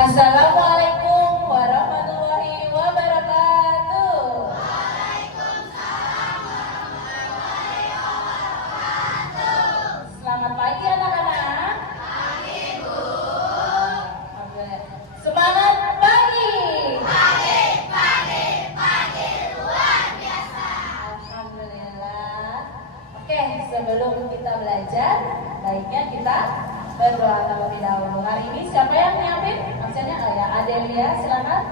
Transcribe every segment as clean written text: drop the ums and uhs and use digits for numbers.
Assalamualaikum warahmatullahi wabarakatuh. Selamat pagi anak-anak. Pagi, Bu. Semangat pagi. Pagi luar biasa. Alhamdulillah. Oke, sebelum kita belajar, baiknya kita berdoa terlebih dahulu. Hari ini siapa yang nyiapin? Maksudnya ya, Adelia, silakan.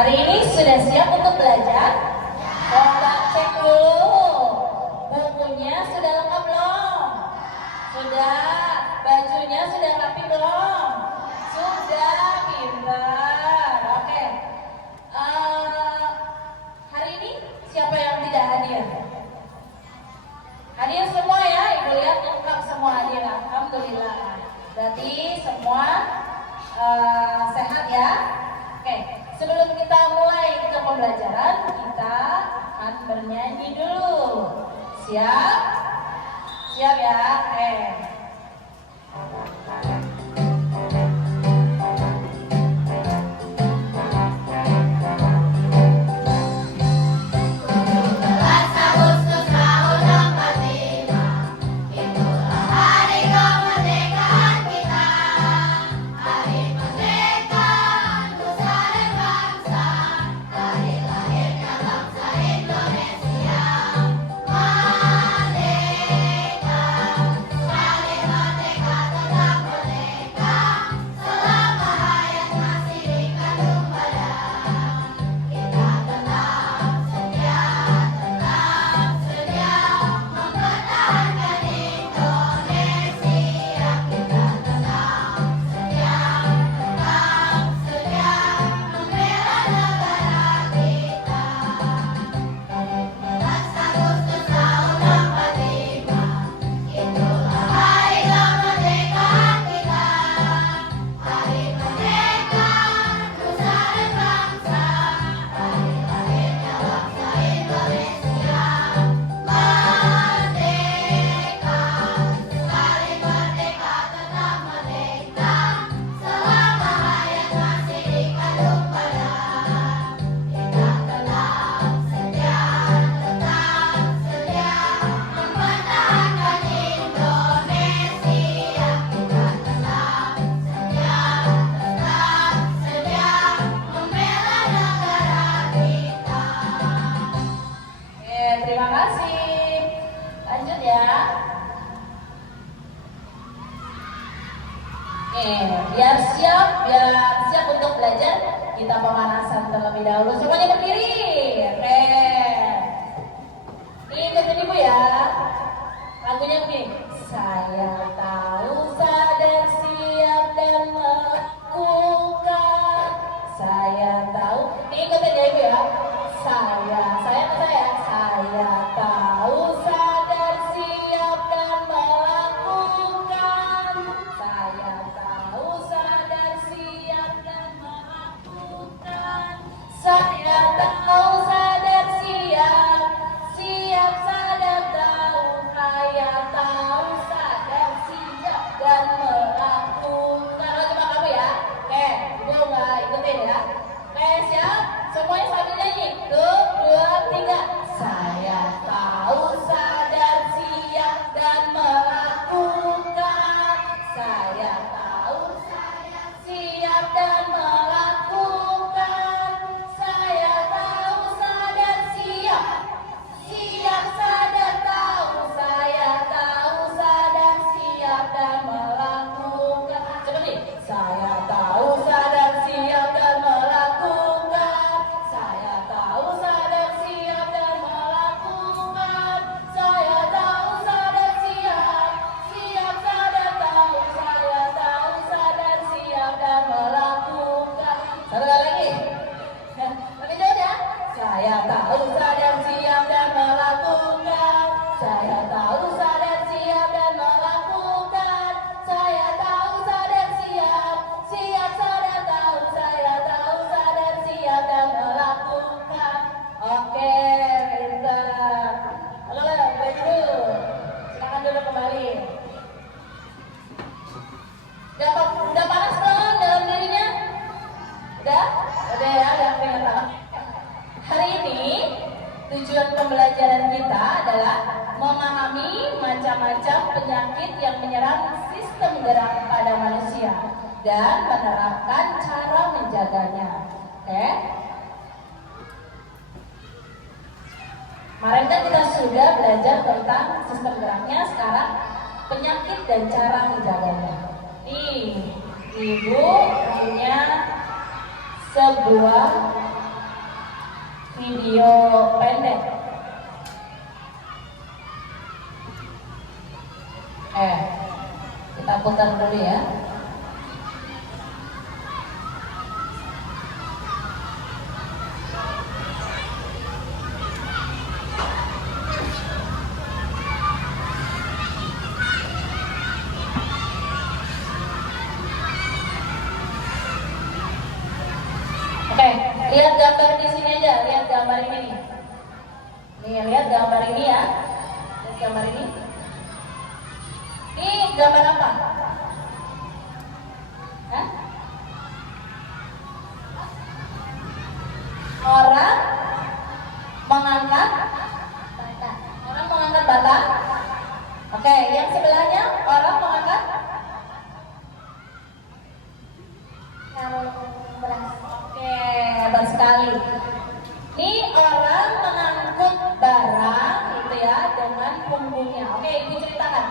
Hari ini sudah siap untuk belajar? Coba cek dulu. Bukunya sudah lengkap belum? Sudah. Bajunya sudah rapi belum? Sudah, pintar. Oke. Hari ini siapa yang tidak hadir? Hadir semua ya, Ibu lihat lengkap semua hadir. Alhamdulillah. Berarti semua sehat ya? Oke, sebelum kita mulai pembelajaran, kita akan bernyanyi dulu. Siap? Siap ya? Oke. Biar siap untuk belajar, kita pemanasan terlebih dahulu. Semuanya berdiri. Oke. Ikutin Ibu ya. Lagunya begini. Saya tahu, sadar, siap dan melakukan. Saya tahu. Ikutin ya Ibu ya. Saya tahu, sadar, siap dan melakukan. Saya tahu, sadar, siap dan melakukan. Saya tahu, sadar, siap, sadar, tahu. Saya tahu, sadar, siap dan Ada ya yang pengen tahu? Hari ini tujuan pembelajaran kita adalah memahami macam-macam penyakit yang menyerang sistem gerak pada manusia dan menerapkan cara menjaganya. Oke? Kemarin kan kita sudah belajar tentang sistem geraknya, sekarang penyakit dan cara menjaganya. Nih, Ibu punya sebuah video pendek. Kita putar dulu ya. Lihat gambar di sini aja, lihat gambar ini nih. Nih, lihat gambar ini ya. Lihat gambar ini. Ini gambar apa? Hah? Orang mengangkat bata. Orang mengangkat bata. Oke, yang sebelahnya orang mengangkat beras. Oke, hebat sekali. Ini orang mengangkut barang gitu ya dengan punggungnya. Oke, Ibu ceritakan.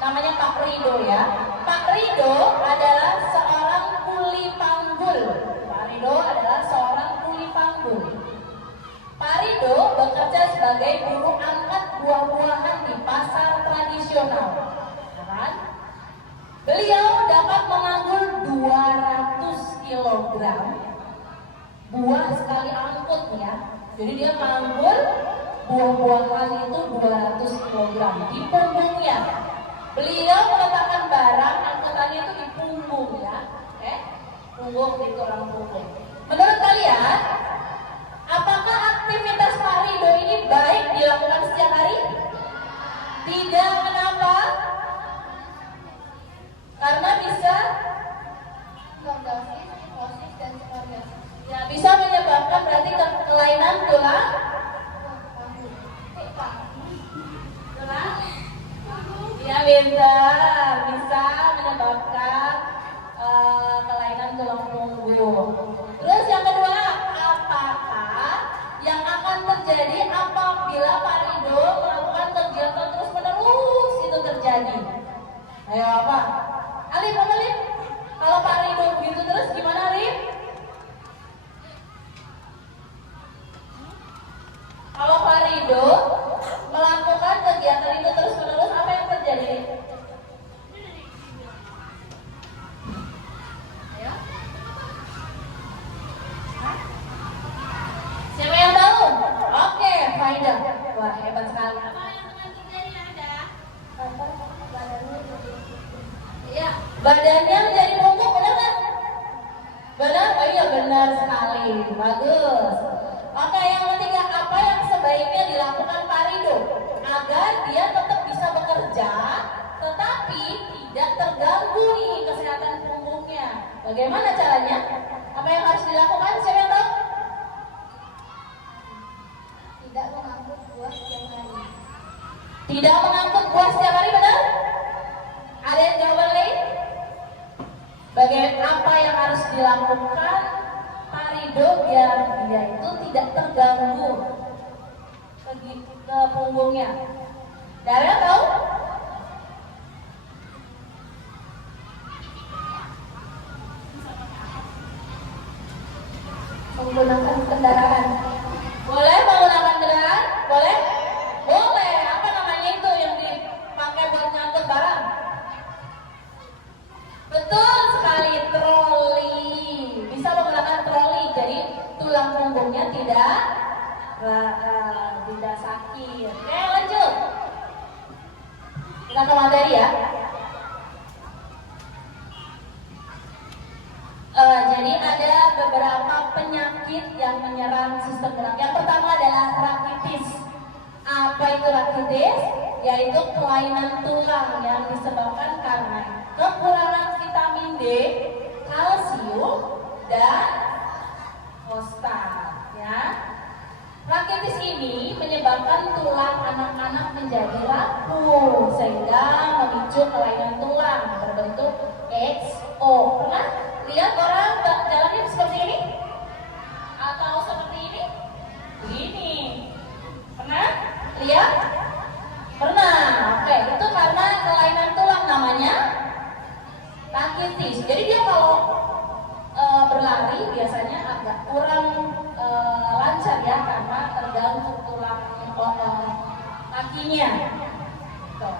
Namanya Pak Rido ya. Pak Rido adalah seorang kuli panggul. Pak Rido adalah seorang kuli panggul. Pak Rido bekerja sebagai buruh angkat buah-buahan di pasar tradisional. Kan? Beliau dapat menganggul 200 kg buah sekali angkut ya. Jadi dia menganggul buah-buahan itu 200 kg di punggungnya. Beliau meletakkan barang angkutannya itu di punggung ya. Punggung di tulang punggung. Menurut kalian, apakah aktivitas Pak Rido ini baik dilakukan setiap hari? Tidak. Kenapa? Karena bisa lordosis, kifosis, dan skoliosis. Ya, bisa menyebabkan berarti kelainan tulang. Tulang? Ya, bisa menyebabkan kelainan tulang punggung. Terus yang kedua, apakah yang akan terjadi apabila Pak Rido melakukan kegiatan terus menerus itu terjadi? Ayo apa? Alif, kalau Pak Rido begitu terus gimana, Alif? Kalau Pak Rido melakukan kegiatan itu terus menerus, apa yang terjadi? Ayo. Siapa yang tahu? Oke, Faida. Wah, hebat sekali. Apa yang akan terjadi ada? Iya, badannya menjadi bongkok, benar kan? Benar? Oh iya, benar sekali. Bagus. Oke, yang ketiga, apa yang sebaiknya dilakukan Pak Rido agar dia tetap bisa bekerja, tetapi tidak terganggu nih kesehatan punggungnya? Bagaimana caranya? Apa yang harus dilakukan? Siapa yang tahu? Tidak mengangkut buah setiap hari. Tidak mengangkut buah setiap hari, benar? Ada yang jawaban lain? Bagaimana apa yang harus dilakukan Pak Rido biar dia itu tidak terganggu ke punggungnya? Daria tahu? Menggunakan kendaraan. Boleh menggunakan kendaraan? Boleh? Boleh. Apa namanya itu yang dipakai buat ngangkut barang? Betul sekali, troli. Bisa menggunakan troli, jadi tulang punggungnya tidak sakit. Oke, lanjut. Kita ke materi ya. Jadi ada beberapa penyakit yang menyerang sistem gerak. Yang pertama adalah rakitis. Apa itu rakitis? Yaitu kelainan tulang yang disebabkan karena kekurangan vitamin D, kalsium, dan ini menyebabkan tulang anak-anak menjadi rapuh sehingga memicu kelainan tulang berbentuk XO. Pernah lihat orang jalannya seperti ini? Atau seperti ini? Begini. Pernah lihat? Pernah. Oke, itu karena kelainan tulang namanya rakitis. Jadi dia kalau berlari biasanya agak kurang lancar ya karena terganggu tulang kakinya. Tuh.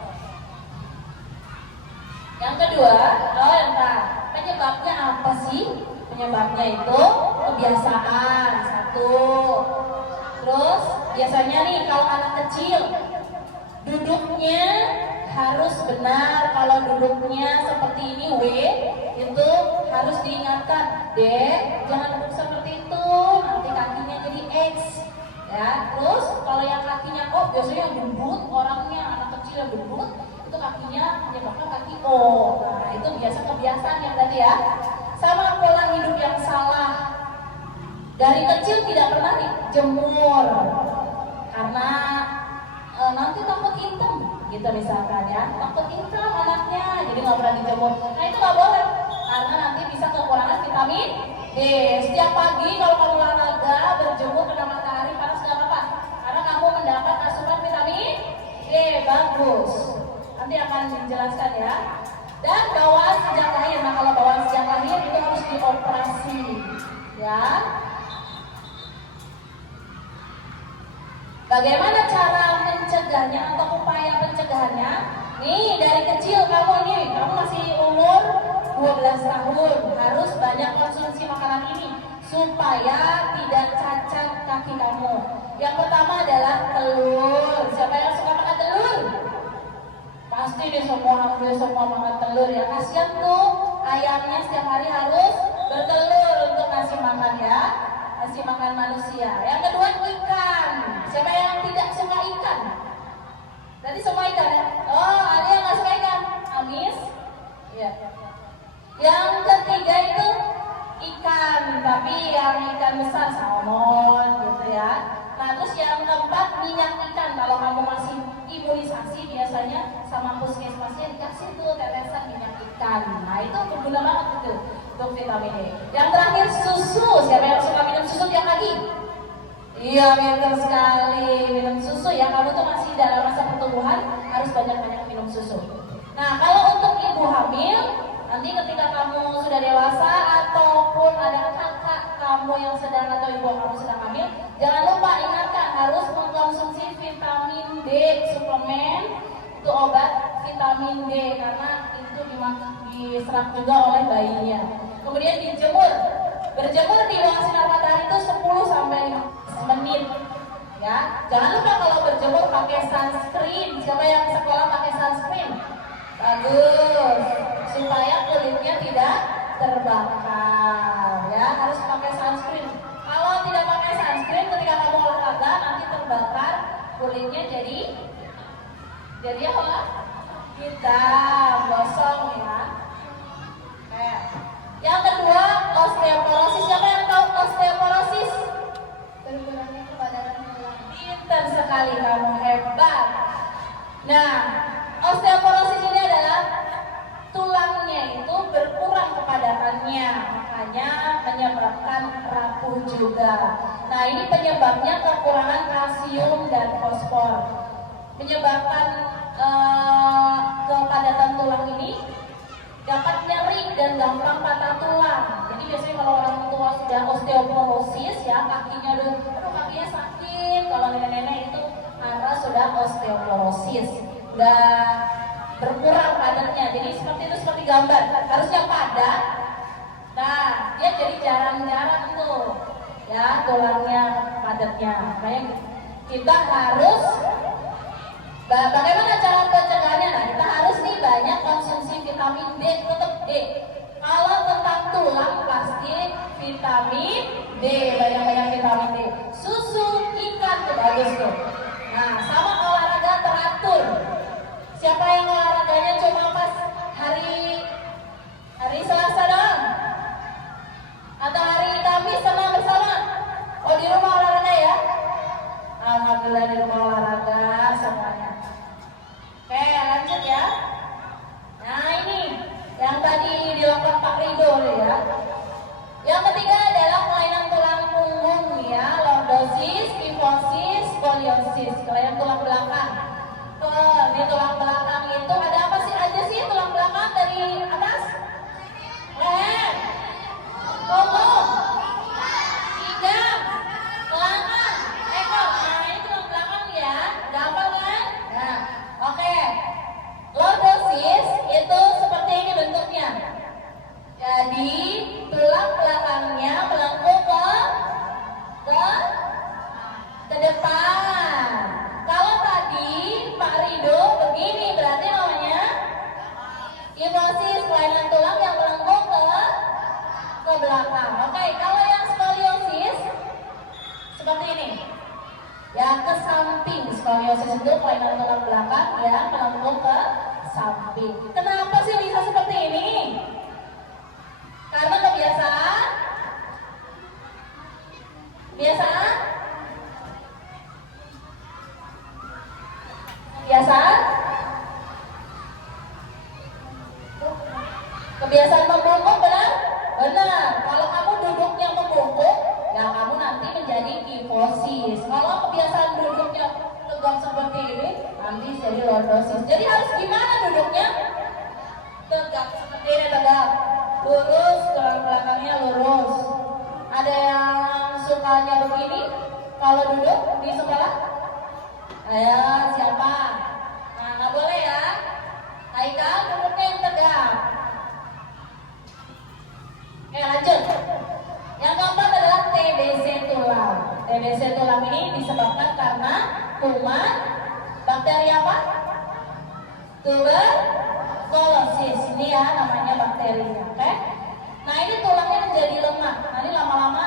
Yang kedua, penyebabnya apa sih? Penyebabnya itu kebiasaan satu. Terus biasanya nih kalau anak kecil duduknya harus benar. Kalau duduknya seperti ini W, itu harus diingatkan, Dek, jangan duduk seperti itu, nanti kakinya jadi X. Ya, terus kalau yang kakinya O, biasanya yang gendut, orangnya anak kecil yang gendut, itu kakinya menyebabkan kaki O. Nah, itu biasa kebiasaan yang tadi ya. Sama pola hidup yang salah. Dari kecil tidak pernah dijemur karena nanti takut hitam gitu misalkan ya, takut hitam anaknya, jadi nggak pernah dijemur. Nah itu nggak boleh karena nanti bisa kekurangan vitamin D. Setiap pagi kalau kamu olahraga berjemur kena matahari panas nggak apa-apa, karena kamu mendapat asupan vitamin D bagus. Nanti akan dijelaskan ya. Dan bawaan sejak lahir. Nah kalau bawaan sejak lahir itu harus dioperasi ya. Bagaimana cara mencegahnya atau upaya pencegahannya? Nih dari kecil kamu masih umur 12 tahun harus banyak konsumsi makanan ini supaya tidak cacat kaki kamu. Yang pertama adalah telur. Siapa yang suka makan telur? Pasti deh semua makan telur ya. Kasian tuh ayamnya setiap hari harus bertelur untuk ngasih makan ya. Ngasih makan manusia. Yang kedua ikan. Siapa yang tidak suka ikan? Tadi semua ikan ya? Oh, ada yang nggak suka ikan? Amis? Iya. Yang ketiga itu ikan, tapi yang ikan besar, salmon gitu ya. Nah terus yang keempat minyak ikan. Kalau kamu masih imunisasi biasanya sama puskesmasnya dikasih tuh tetesan minyak ikan. Nah itu berguna banget itu untuk vitamin D. Yang terakhir susu. Siapa yang suka minum susu tiap pagi? Iya, pintar sekali minum susu ya. Kamu tuh masih dalam masa pertumbuhan harus banyak-banyak minum susu. Nah kalau untuk ibu hamil, nanti ketika kamu sudah dewasa ataupun ada kakak kamu yang sedang atau ibu kamu sedang hamil, jangan lupa ingatkan harus mengkonsumsi vitamin D suplemen, itu obat vitamin D karena itu diserap juga oleh bayinya. Kemudian dijemur. Berjemur di bawah sinar matahari itu 10 sampai 15 menit. Ya, jangan lupa kalau berjemur pakai sunscreen. Siapa yang sekolah pakai sunscreen? Bagus. Supaya kulitnya tidak terbakar. Ya, harus pakai sunscreen. Kalau tidak pakai sunscreen ketika kamu olahraga nanti terbakar, kulitnya jadi apa? Hitam, gosong ya. Yang kedua, osteoporosis. Siapa yang tahu osteoporosis? Berkurangnya kepadatan tulang. Pintar sekali kamu, hebat. Nah, osteoporosis ini adalah tulangnya itu berkurang kepadatannya, makanya menyebabkan rapuh juga. Nah, ini penyebabnya kekurangan kalsium dan fosfor. Menyebabkan kepadatan tulang ini dapat nyeri dan gampang patah tulang. Jadi biasanya kalau orang tua sudah osteoporosis ya, kakinya sakit. Kalau nenek-nenek itu karena sudah osteoporosis, udah berkurang padatnya. Jadi seperti gambar, harusnya padat. Nah, dia jadi jarang-jarang tuh ya tulangnya padatnya. Makanya kita harus bagaimana cara pencegahannya? Nah, kita harus nih banyak konsumsi vitamin D, tetap D. Kalau tentang tulang pasti vitamin D, banyak-banyak vitamin D. Susu, ikan tuh bagus tuh. Nah, sama olahraga teratur. Siapa yang olahraganya cuma pas hari Selasa doang? Atau hari Kamis sama bersama? Oh di rumah olahraga ya? Alhamdulillah. Yang ketiga adalah kelainan tulang punggung ya, lordosis, kifosis, skoliosis, kelainan tulang belakang. Di tulang belakang itu ada apa sih aja sih tulang belakang dari atas? Leher, punggung, pinggang, lengan, ekor. Nah ini tulang belakang ya, gampang kan? Nah, oke. Lordosis itu seperti ini bentuknya. Jadi tulang belakangnya melengkung ke depan. Kalau tadi Pak Rido begini berarti namanya kifosis, kelainan tulang yang melengkung ke belakang. Oke, kalau yang skoliosis seperti ini. Ya ke samping. Skoliosis itu kelainan tulang belakang yang melengkung ke samping. Kenapa sih bisa seperti ini? Karena kebiasaan. Kebiasaan? Kebiasaan? Kebiasaan membungkuk benar? Benar. Kalau kamu duduknya membungkuk, ya kamu nanti menjadi kifosis. Kalau kebiasaan duduknya tegak seperti ini, nanti jadi lordosis. Jadi harus gimana duduknya? Tegak seperti ini, tegak. Lurus, tulang belakangnya lurus. Ada yang sukanya begini kalau duduk di sekolah? Ayo, siapa? Nah, nggak boleh ya. Haikal duduknya yang tegak. Oke, lanjut. Yang keempat adalah TBC tulang. TBC tulang ini disebabkan karena kuman bakteri apa? Tuberkulosis. Ini ya namanya bakterinya, oke? Nah ini tulangnya menjadi lemah. Nanti lama-lama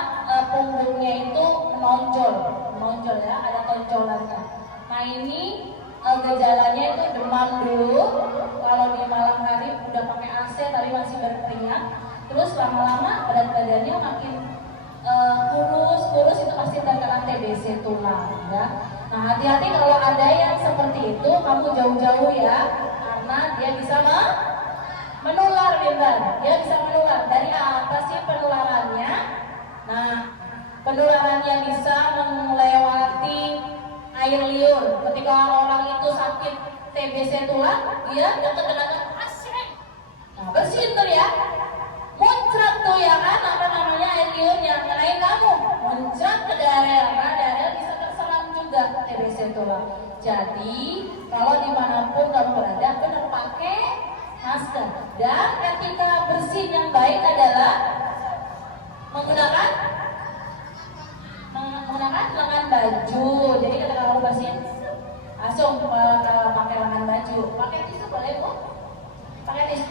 punggungnya itu menonjol ya, ada tonjolannya. Nah ini gejalanya itu demam dulu. Kalau di malam hari udah pakai AC tapi masih berkeringat. Terus lama-lama berat badannya makin kurus itu pasti terkena TBC tulang ya. Nah hati-hati kalau ada yang seperti itu, kamu jauh-jauh ya, karena dia bisa menular, Bimber. Dia bisa menular. Dari apa sih penularannya? Nah penularannya bisa melewati air liur. Ketika orang itu sakit TBC tulang, dia deket-deket pasien. Nah bersihin tuh ya. Muncrat tuh ya kan, apa namanya air liurnya, ngenain kamu muncrat ke daerah, karena daerah bisa terserang juga TBC tulang. Jadi kalau dimanapun kamu berada, benar pakai masker. Dan etika bersih yang baik adalah menggunakan lengan baju. Jadi ketika kamu bersihin, langsung pakai lengan baju. Pakai tisu boleh bu? Pakai tisu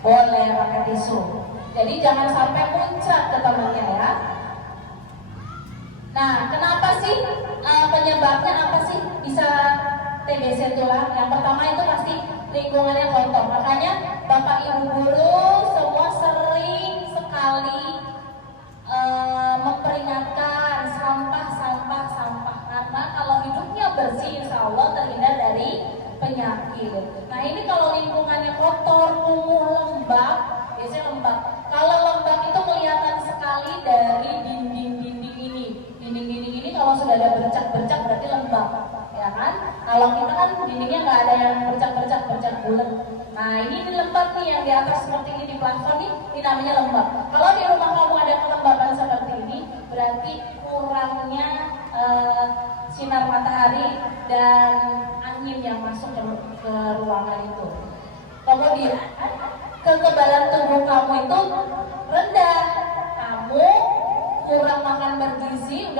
boleh, pakai tisu. Jadi jangan sampai muncrat ke temannya ya. Nah, kenapa sih penyebabnya apa sih bisa TBC tulang? Yang pertama itu pasti lingkungannya kotor. Makanya Bapak Ibu guru semua sering sekali memperingatkan sampah. Karena kalau hidupnya bersih, insya Allah terhindar dari penyakit. Nah ini kalau lingkungannya kotor, kumuh, lembab, biasanya lembab. Kalau lembab itu kelihatan sekali dari dinding-dinding ini. Dinding-dinding ini kalau sudah ada bercak-bercak berarti lembab, ya kan? Kalau kita kan dindingnya nggak ada yang bercak bulat. Nah ini lembab nih, yang di atas seperti ini di plafon nih, ini namanya lembab. Kalau di rumah kamu ada kelembaban seperti ini, berarti kurangnya sinar matahari dan angin yang masuk ke ruangan itu. Kemudian kekebalan tubuh kamu itu rendah, kamu kurang makan bergizi,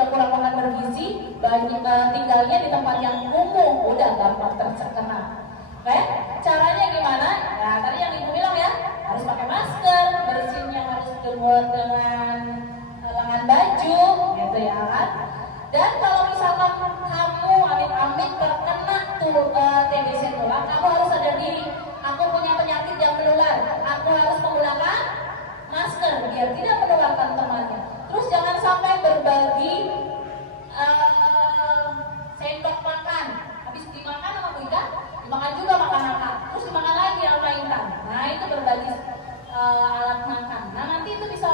tinggalnya di tempat yang kumuh, udah gampang terkena. Oke, caranya gimana? Nah tadi yang ibu bilang ya, harus pakai masker, bersihnya harus dengan lengan baju, gitu ya kan? Dan kalau misalkan kamu amit-amit terkena TBC tulang, kamu harus sadar diri. Aku punya penyakit yang menular. Aku harus menggunakan masker biar tidak menularkan temannya. Terus jangan sampai berbagi sendok makan. Habis dimakan sama Bu Ika, dimakan juga makan anak. Terus dimakan lagi sama Intan. Nah itu berbagi alat makan. Nah nanti itu bisa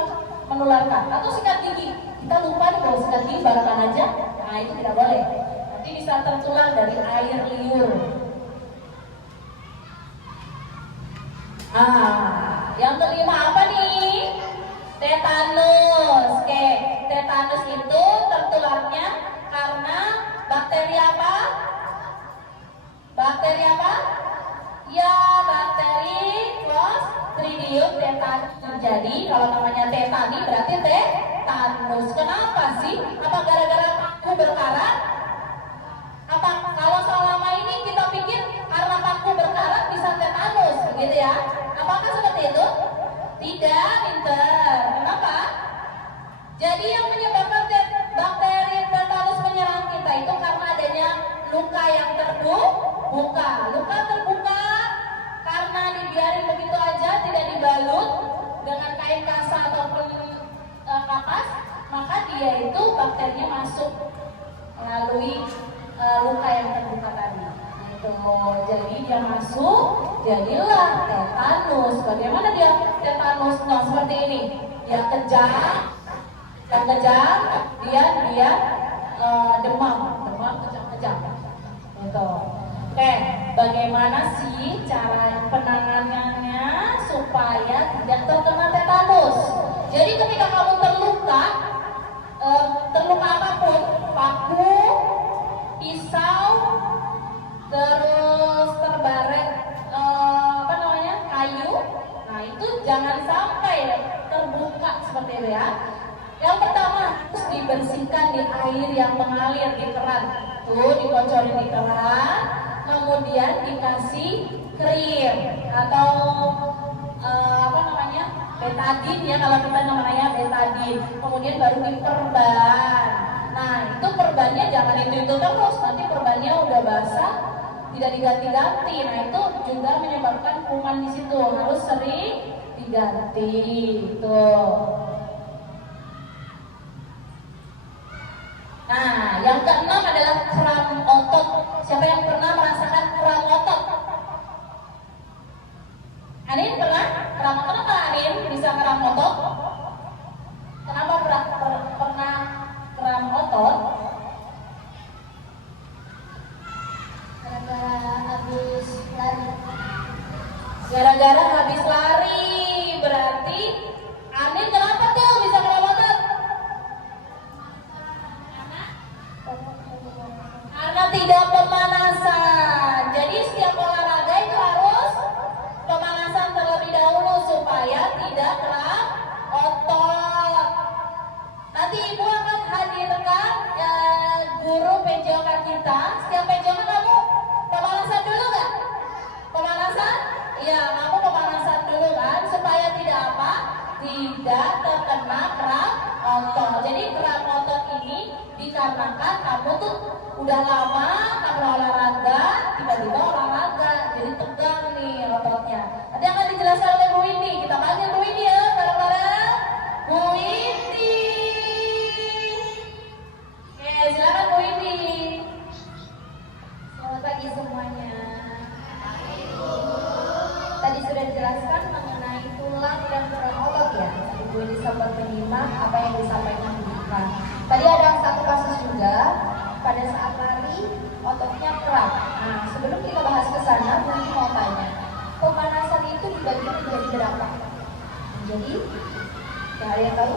menularkan. Atau sikat gigi, kita lupa nih kalau sikat gigi barengan aja, nah itu tidak boleh. Nanti bisa tertular dari air liur. Yang kelima apa nih? Tetanus. Oke, tetanus itu tertularnya karena bakteri apa? Bakteri apa? Ya, bakteri Clostridium tetanus. Jadi kalau namanya tetani berarti tetanus. Kenapa sih? Apa gara-gara paku berkarat? Apa kalau selama ini kita pikir karena paku berkarat bisa tetanus, gitu ya? Apakah seperti itu? Tidak, pinter. Kenapa? Jadi yang menyebabkan bakteri tetanus menyerang kita itu karena adanya luka yang terbuka. Luka terbuka karena dibiarin begitu aja, tidak dibalut dengan kain kasa ataupun kapas, maka dia itu bakterinya masuk melalui luka yang terbuka tadi. Itu jadi dia masuk, jadilah tetanus. Bagaimana dia tetanus? Nah, seperti ini. Dia kejang, dia demam kejang. Gitu. Oke, bagaimana sih cara penanganannya supaya tidak terkena tetanus? Jadi ketika kamu terluka apapun, paku, pisau, terus terbaret kayu, nah itu jangan sampai terbuka seperti itu ya. Yang pertama harus dibersihkan di air yang mengalir di keran, tuh dikocorin di keran, kemudian dikasih krim atau betadin ya, kalau kita namanya betadin, kemudian baru diperban. Nah itu perbannya jangan itu terus, nanti perbannya udah basah tidak diganti-ganti. Nah itu juga menyebabkan kuman di situ, harus sering diganti. Tuh. Nah, yang keenam adalah kram otot. Siapa yang pernah merasakan kram otot? Anin pernah? Kram otot apa Anin? Bisa kram otot? Kenapa pernah kram otot? Gara-gara habis lari. Berarti Anin kenapa tuh bisa kram otot? Karena tidak pemanasan. Jadi setiap olahraga itu harus pemanasan terlebih dahulu supaya tidak kram otot. Nanti ibu akan hadirkan guru PJOK kita. Setiap PJOK kamu pemanasan dulu nggak? Pemanasan? Iya, kamu pemanasan dulu kan supaya tidak apa? Tidak terkena kram otot. Jadi kram otot ini dikarenakan kamu tuh udah lama kamu olahraga, tiba-tiba olahraga jadi tegang nih ototnya. Nanti akan dijelaskan oleh Bu Windy. Kita panggil Bu Windy ya, bareng-bareng. Bu Windy. Oke, silakan Bu Windy. Selamat pagi semuanya. Tadi sudah dijelaskan mengenai tulang dan kram otot ya. Ibu Windy sempat menyimak apa yang disampaikan Bu Ika. Tadi ada satu kasus juga pada saat lari ototnya kram. Nah, sebelum kita bahas ke sana, Bu Windy mau tanya, pemanasan itu dibagi menjadi berapa? Jadi, ada yang tahu?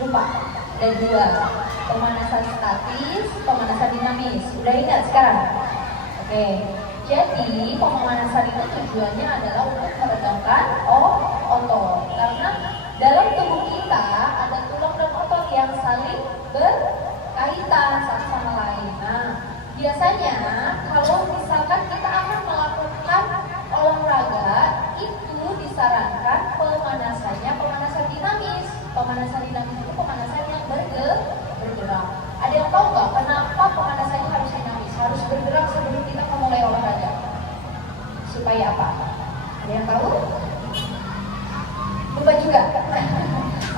Lupa. Ada dua, pemanasan statis, pemanasan dinamis. Udah ingat sekarang? Oke. Jadi pemanasan itu tujuannya adalah untuk meregangkan otot. Karena dalam tubuh kita ada tulang dan otot yang saling berkaitan satu sama lain. Nah, biasanya kalau misalkan kita akan melakukan olahraga, itu disarankan pemanasan dinamis. Pemanasan dinamis itu pemanasan yang bergerak. Ada yang tahu nggak kenapa pemanasannya harus dinamis? Harus bergerak sebelum kita memulai olahraga. Supaya apa? Ada yang tahu? Lupa juga.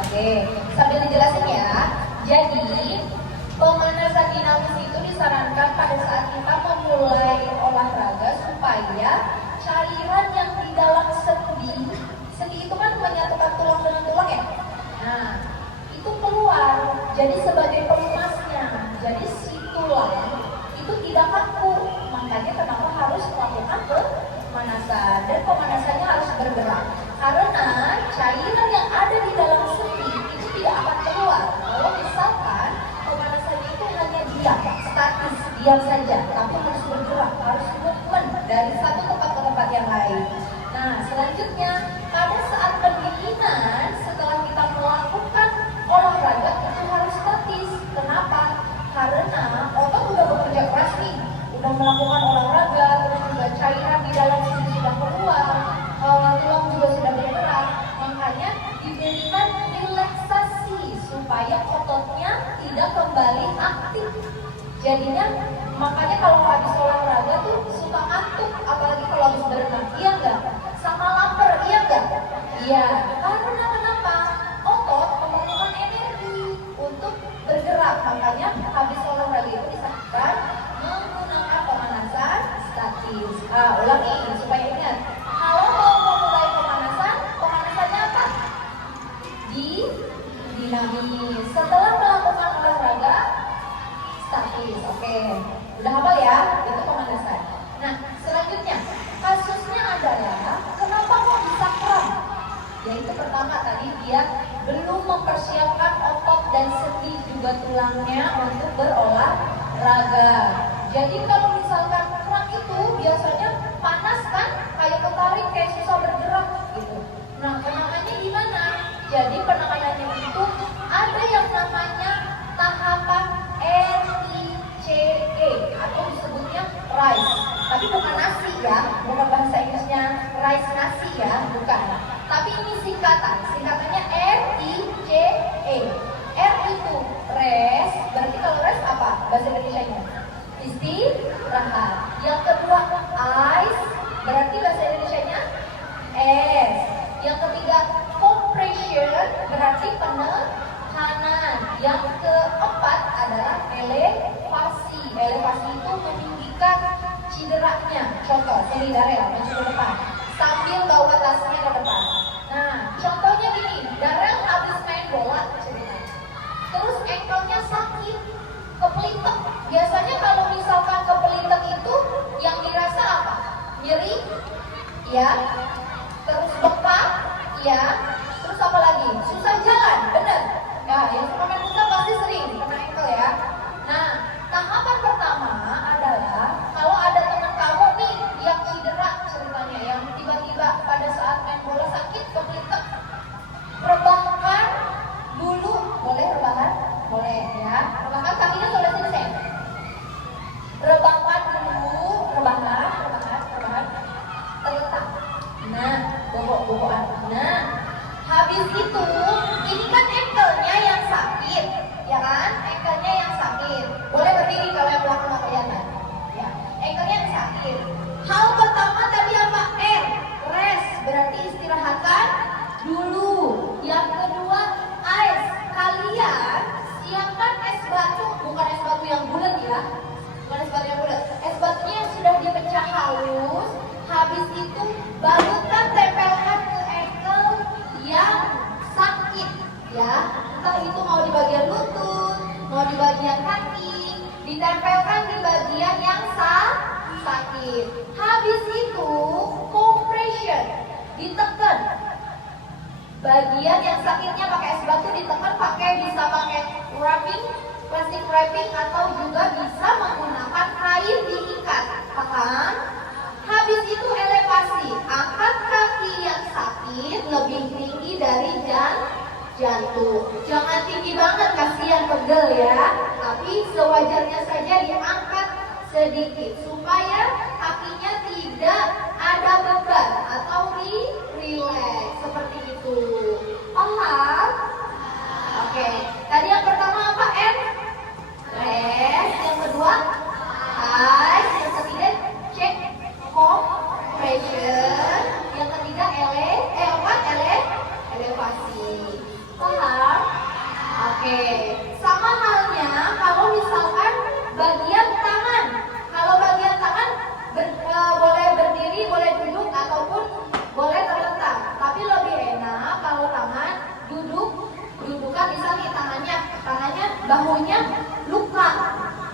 Oke, sambil dijelasin ya. Jadi pemanasan dinamis itu disarankan pada saat kita memulai olahraga supaya cairan yang di dalam sendi itu kan menyatukan tulang dengan tulang ya. ada di dalam sendi itu tidak akan keluar. Kalau misalkan pemanasannya itu hanya diam, statis, diam saja, tapi harus bergerak, harus movement dari satu tempat ke tempat yang lain. Nah, selanjutnya pada saat pendinginan setelah kita melakukan olahraga itu harus statis. Kenapa? Karena otot udah bekerja keras nih, udah melakukan olahraga, terus juga cairan di dalam sini sudah keluar, tulang juga sudah bergerak, makanya diberikan relaksasi supaya ototnya tidak kembali aktif. Jadinya makanya kalau habis olahraga tuh suka ngantuk, apalagi kalau habis berenang, iya enggak? Sama lapar, iya enggak? Iya, karena kenapa? Otot memerlukan energi untuk bergerak, makanya habis olahraga itu disarankan menggunakan pemanasan statis. Ulangi supaya ingat. Kalau mau memulai pemanasan, pemanasannya apa? Dinamis. Setelah melakukan olahraga, statis. Oke, udah hafal ya? Itu pemanasan. Nah, selanjutnya kasusnya adalah kenapa kok bisa kram? Yaitu pertama tadi dia belum mempersiapkan otot dan sendi juga tulangnya untuk berolahraga. Jadi kalau misalkan kram itu biasanya panas kan, kayak ketarik, kayak susah bergerak gitu. Nah, penanganannya gimana? Jadi penanganannya itu ada yang namanya tahapan RICE atau disebutnya RICE. Tapi bukan nasi ya, bukan bahasa Inggrisnya rice nasi ya, bukan. Tapi ini singkatannya RICE. R itu rest, berarti kalau rest apa bahasa Indonesianya? Istirahat. Yang kedua ice, berarti bahasa Indonesianya es. Yang ketiga compression, berarti penekanan. Yang keempat adalah elevasi. Elevasi itu meninggikan cederanya. Contoh, sini Darel, maju ke depan sambil bawa tasnya ke depan. Nah, contohnya gini, Darel habis main bola ceritanya, terus ankle-nya sakit, kepelitek. Biasanya kalau misalkan kepelitek itu yang dirasa apa? Nyeri? Ya. Terus bengkak? Ya. Terus apa lagi? Susah jalan, bener? Nah, yang suka main futsal pasti sering kena ankle ya. Nah, tahapan pertama adalah kalau ada teman kamu nih yang cedera ceritanya, yang tiba-tiba pada saat main bola sakit, kepelitek, rebahkan dulu. Boleh rebahan? Boleh ya. Rebahkan kakinya sudah selesai. Rebahkan dulu, rebahan. Terletak. Nah, bobok-bobokan. Nah, habis itu, ini kan ankle-nya yang sakit, ya kan? Ankle-nya yang sakit. Boleh berdiri kalau yang belakang nggak kelihatan. Ya, ankle-nya yang sakit. Hal pertama tadi apa? Rest, berarti istirahatkan dulu. Yang kedua, ice. Kalian siapkan es batu, bukan es batu yang bulat ya. Bukan es batu yang bulat. Es batunya yang sudah dipecah halus. Habis itu balutkan, tempelkan ke ankle yang sakit ya. Entah itu mau di bagian lutut, mau di bagian kaki, ditempelkan di bagian yang sakit. Habis itu compression, ditekan. Bagian yang sakitnya pakai es batu ditekan, bisa pakai wrapping, plastic wrapping, atau juga bisa menggunakan kain diikat. Paham? Habis itu elevasi, angkat kaki yang sakit lebih tinggi dari jantung. Jangan tinggi banget, kasihan pegel ya. Tapi sewajarnya saja diangkat sedikit supaya kakinya tidak ada beban atau relax seperti itu. Paham? Oke. Tadi yang pertama apa? Rest. Yang kedua ice. Yang ketiga check compression. Yang ketiga elevasi. Paham? Oke. Sama halnya kalau misalkan bagian tangan. Kalau bagian tangan boleh berdiri, boleh duduk, ataupun boleh terletak. Tapi lebih enak kalau tangan dudukan misalnya tangannya bahunya luka.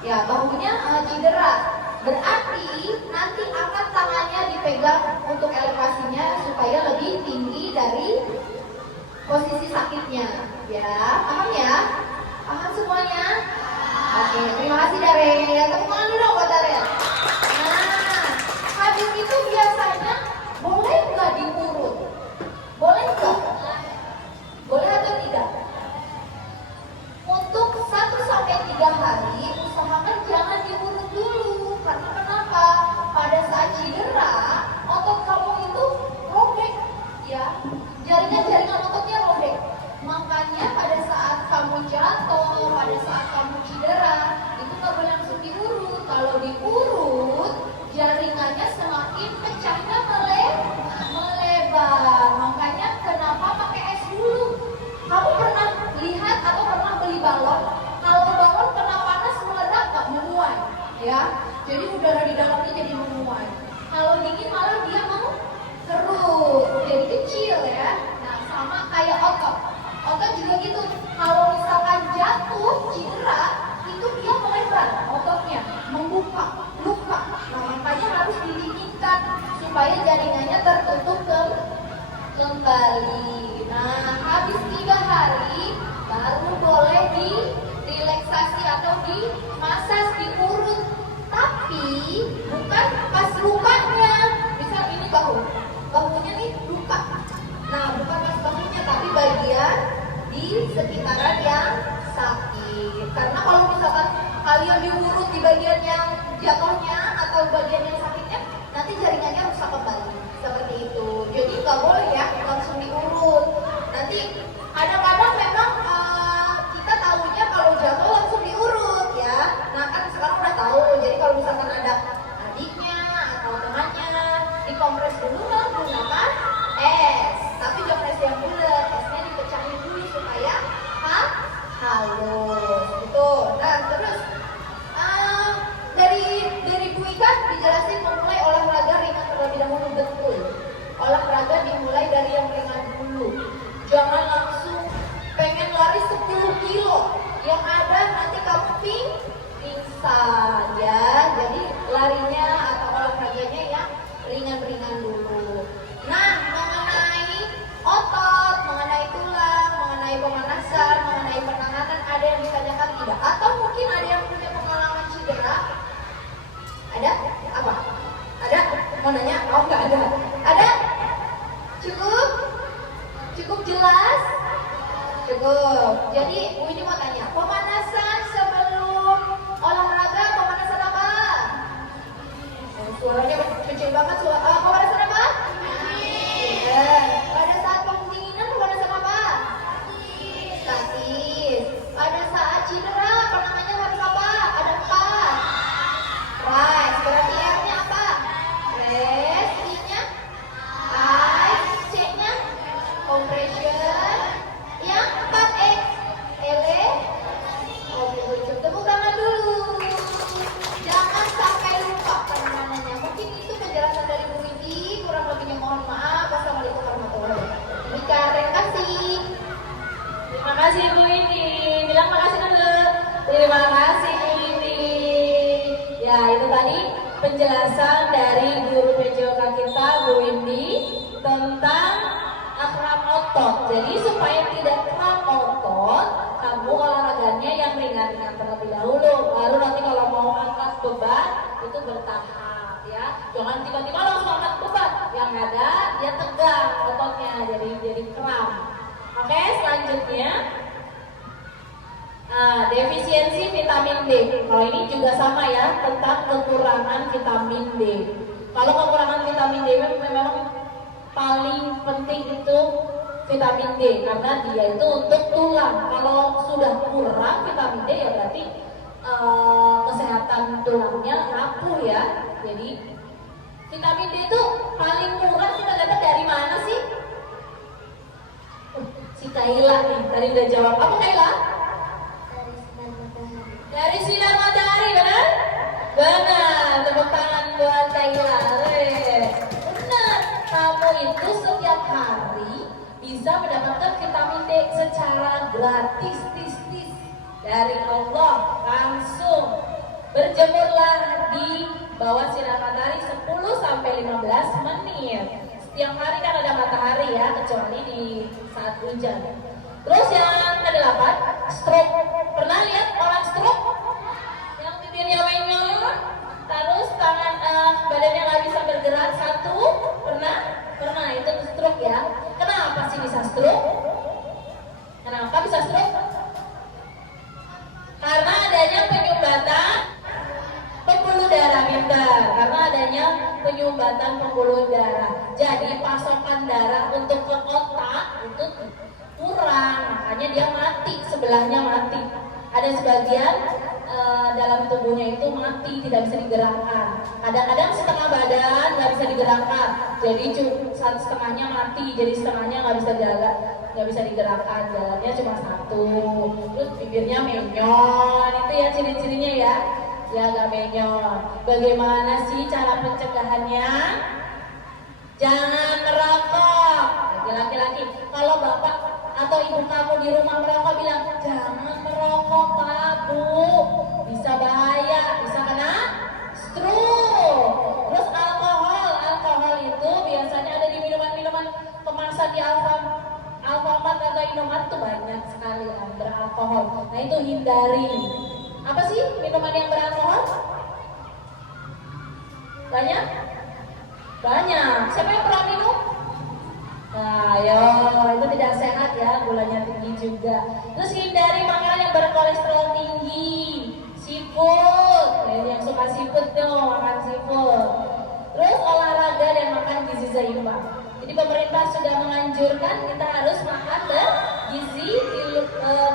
Ya, bahunya cedera. Berarti nanti angkat tangannya dipegang untuk elevasinya supaya lebih tinggi dari posisi sakitnya. Ya, paham ya? Paham semuanya? Oke, terima kasih Darel. Tepuk tangan dulu dong buat Darel. Nah, habis itu biasanya boleh nggak diurut? Boleh nggak? Boleh atau tidak? Untuk 1 sampai 3 hari usahakan jangan diurut dulu. Karena kenapa? Pada saat cedera, otot kamu itu robek, ya. Jaringan-jaringan ototnya robek. Makanya pada saat kamu jatuh, pada saat kamu cedera, itu nggak boleh langsung diurut. Kalau diurut, jaringannya semakin pecahnya melebar. Makanya kenapa pakai es dulu? Kamu pernah lihat atau pernah beli balon? Kalau balon kena panas meledak nggak? Memuai, ya. Jadi udara di dalamnya jadi memuai. Kalau dingin malah dia mau kerut, jadi kecil ya. Nah, sama kayak otot. Otot juga gitu. Kalau misalkan jatuh, cedera, itu dia melebar ototnya, membuka luka. Nah, makanya harus didinginkan supaya jaringannya tertutup kembali. Nah, habis 3 hari baru boleh direlaksasi atau dimasas, diurut. Tapi bukan pas lukanya. Misal ini bahunya nih luka. Nah, bukan pas bahunya, tapi bagian di sekitaran yang sakit. Karena kalau misalkan kalian diurut di bagian yang jatuhnya atau bagian yang sakitnya, nanti jaringannya rusak kembali. Seperti itu. Jadi nggak boleh ya langsung diurut. Nanti kadang-kadang memang kita tahunya kalau jatuh langsung diurut ya. Nah, kan sekarang udah tahu. Jadi kalau misalkan ada adiknya atau temannya, dikompres dulu menggunakan es. Tapi jangan es yang bulat, esnya dipecahin dulu supaya halus. Gitu. Nah, terus dari Bu Ika dijelasin memulai olahraga ringan terlebih dahulu. Betul. Olahraga dimulai dari yang ringan dulu. Jangan langsung pengen lari 10 kilo. Yang ada nanti kamu pingsan ya. Jadi larinya atau olahraganya yang ringan-ringan dulu. Nah, mengenai otot, mengenai tulang, mengenai pemanasan, mengenai penanganan, ada yang ditanyakan tidak? Atau mungkin ada yang punya pengalaman cedera? Ada? Apa? Ada? Mau nanya? Oh, nggak ada. Ada? Cukup? Cukup jelas? Cukup. Jadi Bu ini mau tanya, pemanasan sebelum olahraga, pemanasan apa? Suaranya kecil banget. Pemanasan apa? Pada saat pendinginan pemanasan apa? Statis. Pada saat cedera penanganannya harus apa? Ada 4. Rise. Berarti R-nya apa? Rest. I-nya? Ice. C-nya? Compression. Yang 4X. Ele. Oke, tepuk tangan dulu. Jangan sampai lupa penanganannya. Mungkin itu penjelasan dari Bu Widi. Kurang lebihnya mohon maaf. Wassalamualaikum warahmatullahi wabarakatuh. Nika, terima kasih. Terima kasih Bu Windy. Bilang makasih dulu. Terima kasih Bu Windy. Ya, itu tadi penjelasan dari guru PJOK kita Bu Windy tentang kram otot. Jadi supaya tidak kram otot, kamu olahraganya yang ringan-ringan terlebih dahulu. Baru nanti kalau mau angkat beban itu bertahap ya. Jangan tiba-tiba langsung angkat beban. Yang ada dia tegang ototnya jadi kram. Oke, selanjutnya defisiensi vitamin D. Kalau ini juga sama ya, tentang kekurangan vitamin D. Kalau kekurangan vitamin D memang paling penting itu vitamin D karena dia itu untuk tulang. Kalau sudah kurang vitamin D ya berarti kesehatan tulangnya rapuh ya. Jadi vitamin D itu paling murah kita dapat dari mana sih? Si Kaila nih, tadi udah jawab. Apa Kaila? Dari sinar matahari, benar? Benar, tepuk tangan buat Kaila. Benar, kamu itu setiap hari bisa mendapatkan vitamin D secara gratis, dari Allah langsung. Berjemurlah di bawah sinar matahari 10-15 menit. Tiap hari kan ada matahari ya, kecuali di saat hujan. Terus yang kedelapan, stroke. Pernah lihat orang stroke? Yang bibirnya menyong, terus tangan badannya nggak bisa bergerak satu. Pernah? Pernah, itu stroke ya. Kenapa sih bisa stroke? Kenapa bisa stroke? Karena adanya penyumbatan pembuluh darah, pintar. Karena adanya penyumbatan pembuluh darah. Jadi pasokan darah untuk ke otak itu kurang, makanya dia mati, sebelahnya mati. Ada sebagian dalam tubuhnya itu mati, tidak bisa digerakkan. Kadang-kadang setengah badan nggak bisa digerakkan, jadi setengahnya mati, jadi setengahnya nggak bisa jalan, nggak bisa digerakkan, jalannya cuma satu. Terus bibirnya menyon, itu ya ciri-cirinya ya. Ya agak menyon. Bagaimana sih cara pencegahannya? Jangan merokok. Laki-laki, kalau bapak atau ibu kamu di rumah merokok bilang jangan merokok Pak Bu, bisa bahaya, bisa kena stroke. Terus alkohol itu biasanya ada di minuman-minuman kemasan di Alfamart atau Indomart tuh banyak sekali yang beralkohol. Nah itu hindari. Apa sih minuman yang beralkohol? Banyak? Banyak. Siapa yang pernah minum? Nah, itu tidak sehat ya, gulanya tinggi juga. Terus hindari makanan yang berkolesterol tinggi, seafood, yang suka seafood tuh makan seafood. Terus olahraga dan makan gizi seimbang. Jadi pemerintah sudah menganjurkan kita harus makan bergizi,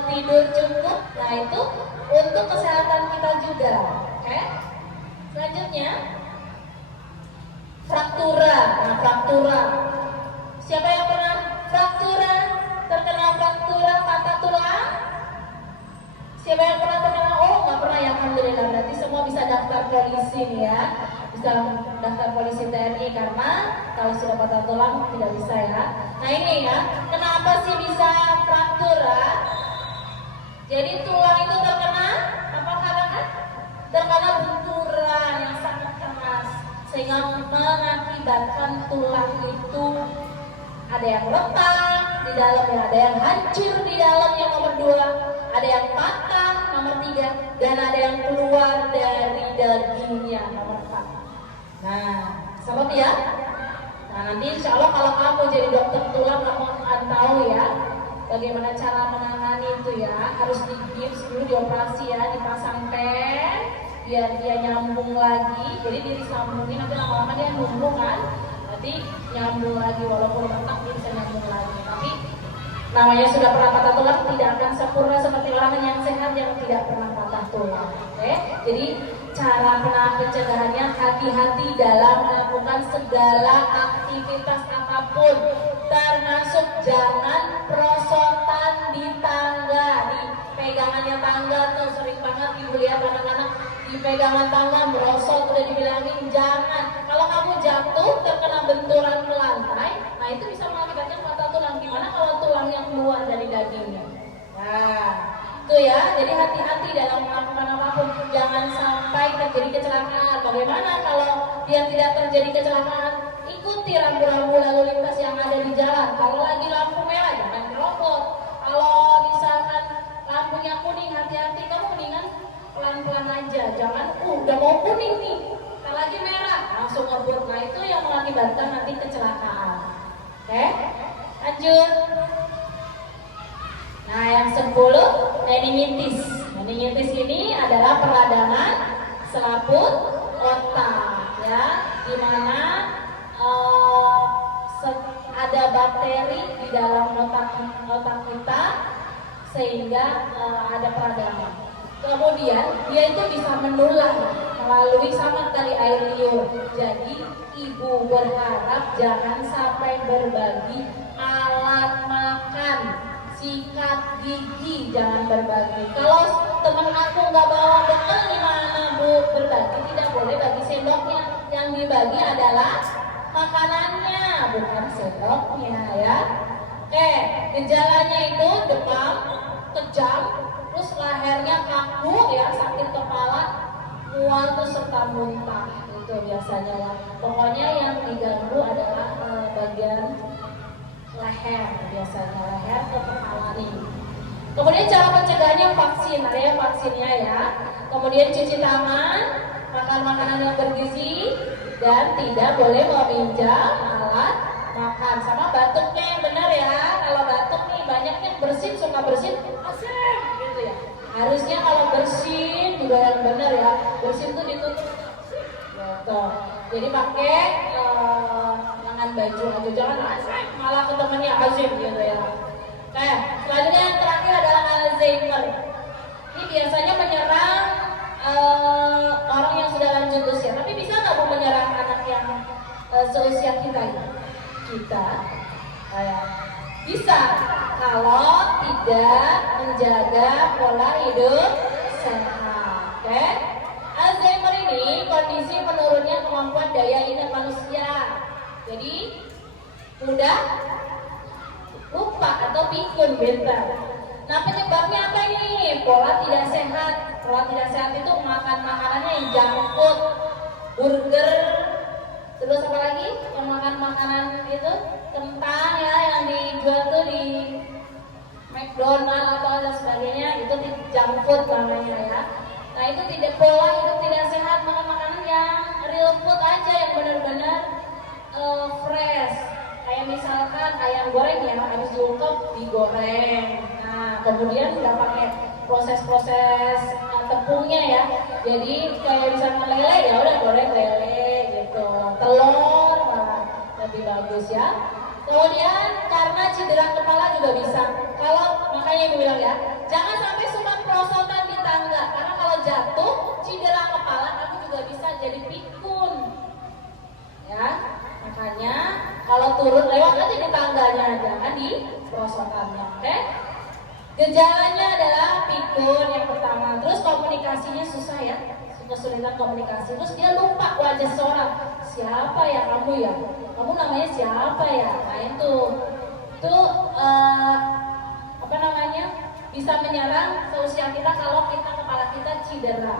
tidur cukup. Nah itu untuk kesehatan kita juga. Oke? Selanjutnya fraktura. Nah fraktura. Siapa yang pernah fraktura? Terkena fraktura patah tulang? Siapa yang pernah terkena? Oh nggak pernah ya, alhamdulillah. Berarti semua bisa daftar polisi nih ya. Bisa daftar polisi TNI karena kalau sudah patah tulang tidak bisa ya. Nah ini ya, kenapa sih bisa fraktura? Jadi tulang itu terkena apa karena? Terkena benturan yang sangat keras sehingga mengakibatkan tulang itu ada yang retak di dalamnya, ada yang hancur di dalam yang nomor 2, ada yang patah nomor 3, dan ada yang keluar dari dagingnya nomor 4. Nah, seperti ya. Nah, nanti insya Allah kalau kamu jadi dokter tulang, kamu akan tahu ya bagaimana cara menangani itu ya. Harus digips dulu, dioperasi ya, dipasang pen biar dia nyambung lagi. Jadi disambungin, nanti lama-lama dia numpuk kan. Nanti nyambung lagi, walaupun retak dia bisa nyambung lagi. Tapi namanya sudah pernah patah tulang tidak akan sempurna seperti orang yang sehat yang tidak pernah patah tulang. Oke? Jadi cara pencegahannya hati-hati dalam melakukan segala aktivitas apapun, termasuk jangan prosotan di tangga. Di pegangannya tangga tuh sering banget ibu lihat anak-anak di pegangan tangga merosot, udah dibilangin jangan. Kalau kamu jatuh terkena benturan ke lantai, nah itu bisa mengakibatkan patah tulang. Gimana kalau tulangnya keluar dari dagingnya? Nah, itu ya. Jadi hati-hati dalam melakukan apapun, jangan sampai terjadi kecelakaan. Bagaimana kalau biar tidak terjadi kecelakaan? Ikuti rambu-rambu lalu lintas yang ada di jalan. Kalau lagi lampu merah jangan terobos. Kalau misalkan lampunya kuning, hati-hati, kamu mendingan pelan-pelan aja. Jangan udah mau kuning nih, kalau lagi merah langsung ngebut. Nah itu yang mengakibatkan nanti kecelakaan. Oke, lanjut. Nah yang 10, meningitis. Meningitis ini adalah peradangan selaput otak ya, dimana ada bakteri di dalam otak kita sehingga ada peradangan. Kemudian dia itu bisa menular melalui sama tali air liur. Jadi ibu berharap jangan sampai berbagi alat makan, sikat gigi jangan berbagi. Kalau teman aku nggak bawa bekal gimana Bu? Berbagi tidak boleh bagi sendoknya. Yang dibagi adalah makanannya, bukan sendoknya ya. Oke, gejalanya itu demam, kejang, terus lehernya kaku ya, sakit kepala, mual, terus serta muntah. Itu biasanya ya. Pokoknya yang diganggu adalah bagian leher, biasanya leher ke kepala nih. Kemudian cara mencegahnya vaksin, ada yang vaksinnya ya. Kemudian cuci tangan, makan makanan yang bergizi, dan tidak boleh meminjam alat makan. Sama batuknya yang benar ya. Kalau batuk nih banyaknya bersin, suka bersin, asem gitu ya. Harusnya kalau bersin juga yang benar ya. Bersin tuh ditutup. Gitu. Jadi pakai lengan baju aja, jangan asem malah ke temennya azim gitu ya. Nah, selanjutnya yang terakhir adalah Alzheimer. Ini biasanya menyerang orang yang sudah lanjut usia. Tapi bisa nggak mau menyerang anak yang seusia kita ini? Kita bisa kalau tidak menjaga pola hidup sehat. Oke? Alzheimer ini kondisi menurunnya kemampuan daya ingat manusia. Jadi mudah lupa atau pikun gitu. Nah, penyebabnya apa ini? Pola tidak sehat. Pola tidak sehat itu makan makanannya yang junk food, burger, terus apa lagi? Yang makan makanan itu kentang ya, yang dijual tuh di McDonald atau dan sebagainya, itu junk food namanya ya. Nah, itu tidak, pola hidup tidak sehat, makan makanan yang real food aja, yang benar-benar fresh. Kayak misalkan ayam goreng ya, habis diungkep digoreng. Nah, kemudian nggak pakai proses-proses tepungnya ya. Jadi kayak misalkan lele ya udah goreng lele gitu. Telur malah lebih bagus ya. Kemudian karena cedera kepala juga bisa. Kalau makanya ibu bilang ya, jangan sampai cuma perosotan di tangga, karena kalau jatuh cedera kepala kamu juga bisa jadi pikun. Ya, makanya kalau turun lewat aja di tangganya, jangan di perosotannya, oke? Gejalanya adalah pikun yang pertama, terus komunikasinya susah ya, kesulitan komunikasi, terus dia lupa wajah seorang. Siapa ya kamu ya? Kamu namanya siapa ya? Nah itu apa namanya? Bisa menyerang seusia kita kalau kepala kita cedera.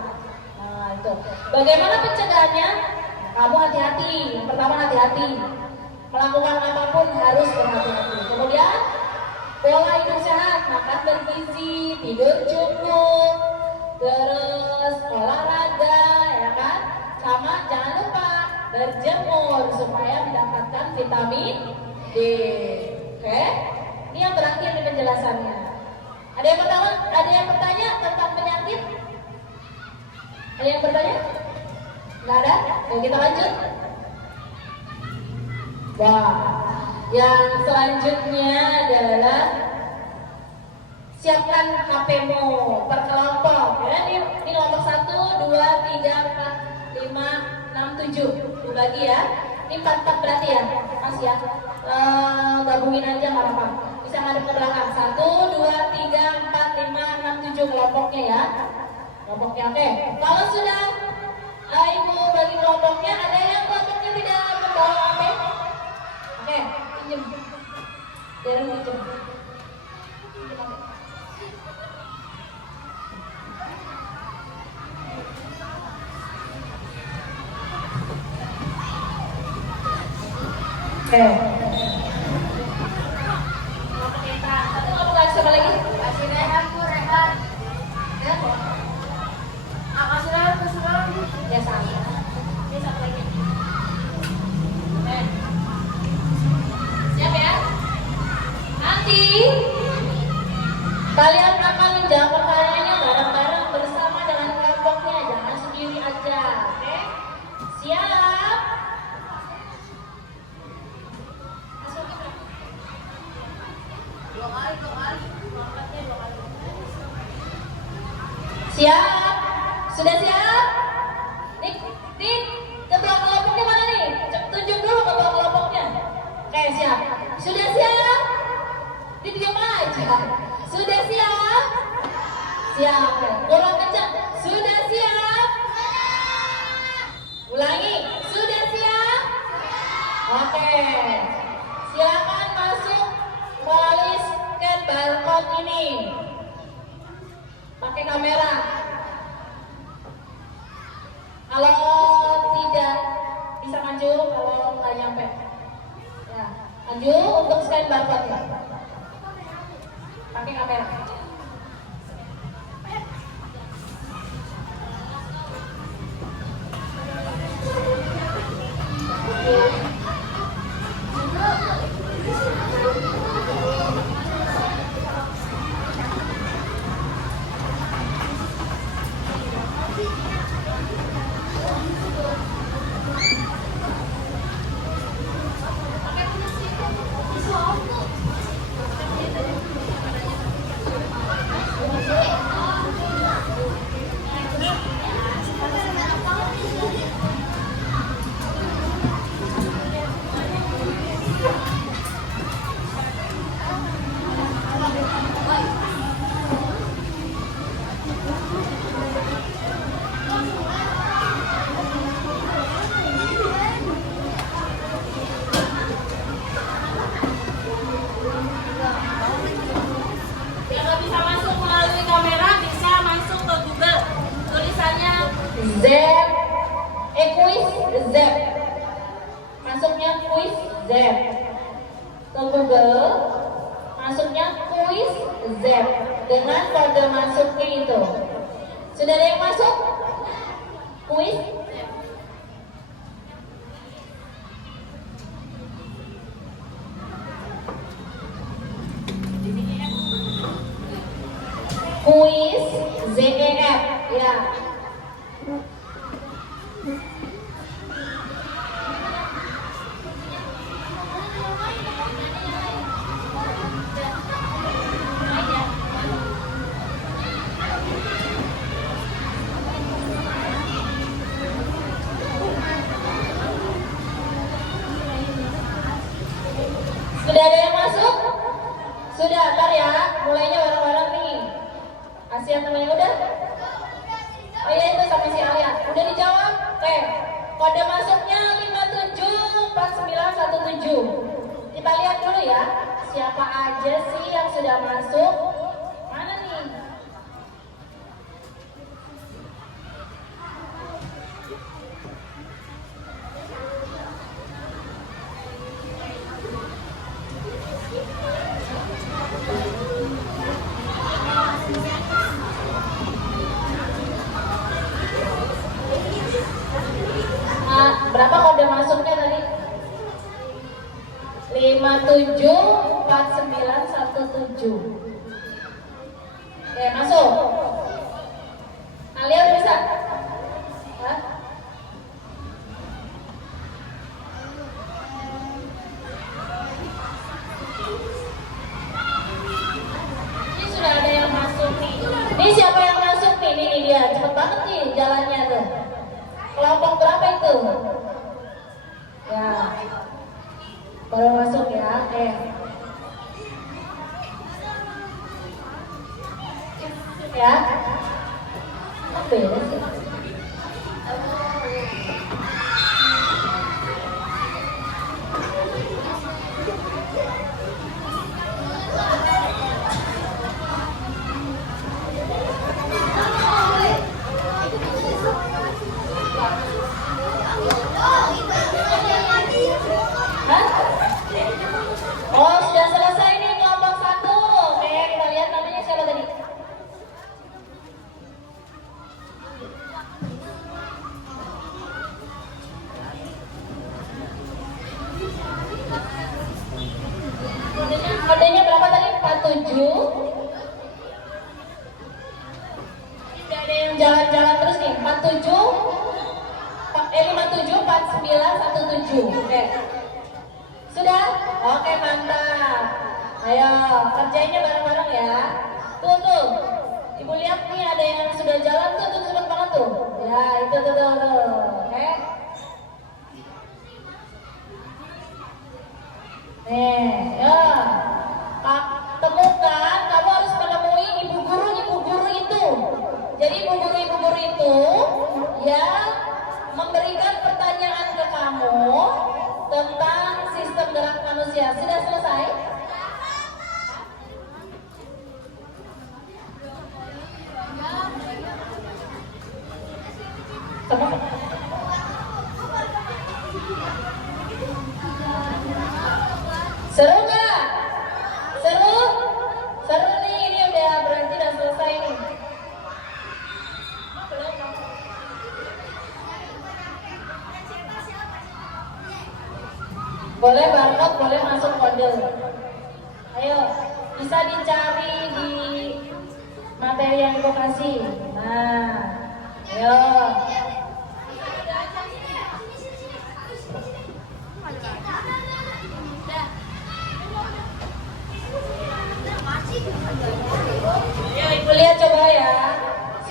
Nah itu. Bagaimana pencegahannya? Kamu hati-hati. Yang pertama hati-hati. Melakukan apapun harus berhati-hati. Kemudian pola hidup sehat, makan bergizi, tidur cukup, terus olahraga, ya kan? Sama jangan lupa berjemur supaya mendapatkan vitamin D. Oke? Ini yang terakhir di penjelasannya. Ada yang bertanya tentang penyakit? Ada yang bertanya? Nggak ada? Oke, kita lanjut. Wah, yang selanjutnya adalah siapkan HP-mu per kelompok. Ya, ini kelompok 1, 2, 3, 4, 5, 6, 7. Bagi ya. Ini 4 berarti ya, Mas ya. Gabungin aja nggak apa-apa. Bisa ngadep ke belakang. 1, 2, 3, 4, 5, 6, 7 kelompoknya ya. Kelompoknya oke. Kalau sudah ibu bagi kelompoknya, ada yang kelompoknya tidak membawa HP? Oke, pinjem. Darren pinjem. Oke. Satu kelompok lagi, siapa lagi? Kasih Rehan, Bu Rehan. Ya, Kasih Rehan, kasih Rehan. ya sama. Ini satu lagi. Siap ya? Nanti kalian akan menjawab pertanyaannya bareng-bareng bersama dengan kelompoknya, jangan sendiri aja, oke? Siap? Dua kali. Siap? Sudah siap? Nih, kedua kelompoknya mana nih? Tunjuk dulu kedua kelompoknya. Oke, siap. Sudah siap? Diam aja. Sudah siap? Siap. Kurang kencang. Sudah siap? Ulangi. Sudah siap? Oke. Silakan masuk melalui scan barcode ini. Pakai kamera. Kalau tidak maju kalau nggak nyampe. Ya, maju untuk scan barcode ya. Pakai kamera. Zep, quiz Zep, masuknya quiz Zep, ke Google, masuknya quiz Zep dengan kode masuknya itu. Sudah ada yang masuk? Quiz Zep. Quiz ZEF ya. Sudah ada yang masuk? Sudah, ntar ya, mulainya bareng-bareng nih. Asia temennya udah? Oh iya itu sama si Alia. Udah dijawab? Oke. Kode masuknya 574917. Kita lihat dulu ya, siapa aja sih yang sudah masuk? Mana nih? Berapa kode masuknya tadi? 574917. Oke, masuk. Alia udah bisa? Hah? Ini sudah ada yang masuk nih. Ini siapa yang masuk nih? Ini dia, cepet banget nih jalannya tuh. Kelompok berapa itu? Ya, baru masuk ya. Ya, beda sih. Oh, sudah selesai nih kelompok 1. Oke, kita lihat namanya siapa tadi? Kodenya berapa tadi? 47. Udah ada yang jalan-jalan terus nih. 574917. Oke. Sudah? Oke, mantap. Ayo, kerjainnya bareng-bareng ya. Tuh. Ibu lihat nih ada yang sudah jalan tuh cepet banget tuh. Ya, itu tuh. Oke. Nih, ya. Temukan, kamu harus menemui ibu guru itu. Jadi ibu guru itu yang memberikan pertanyaan ke kamu tentang sistem gerak manusia. Sudah selesai? Sama. Boleh barcode, boleh masuk kode. Ayo, bisa dicari di materi yang Ibu kasih. Nah, ayo. Ayo Ibu lihat coba ya.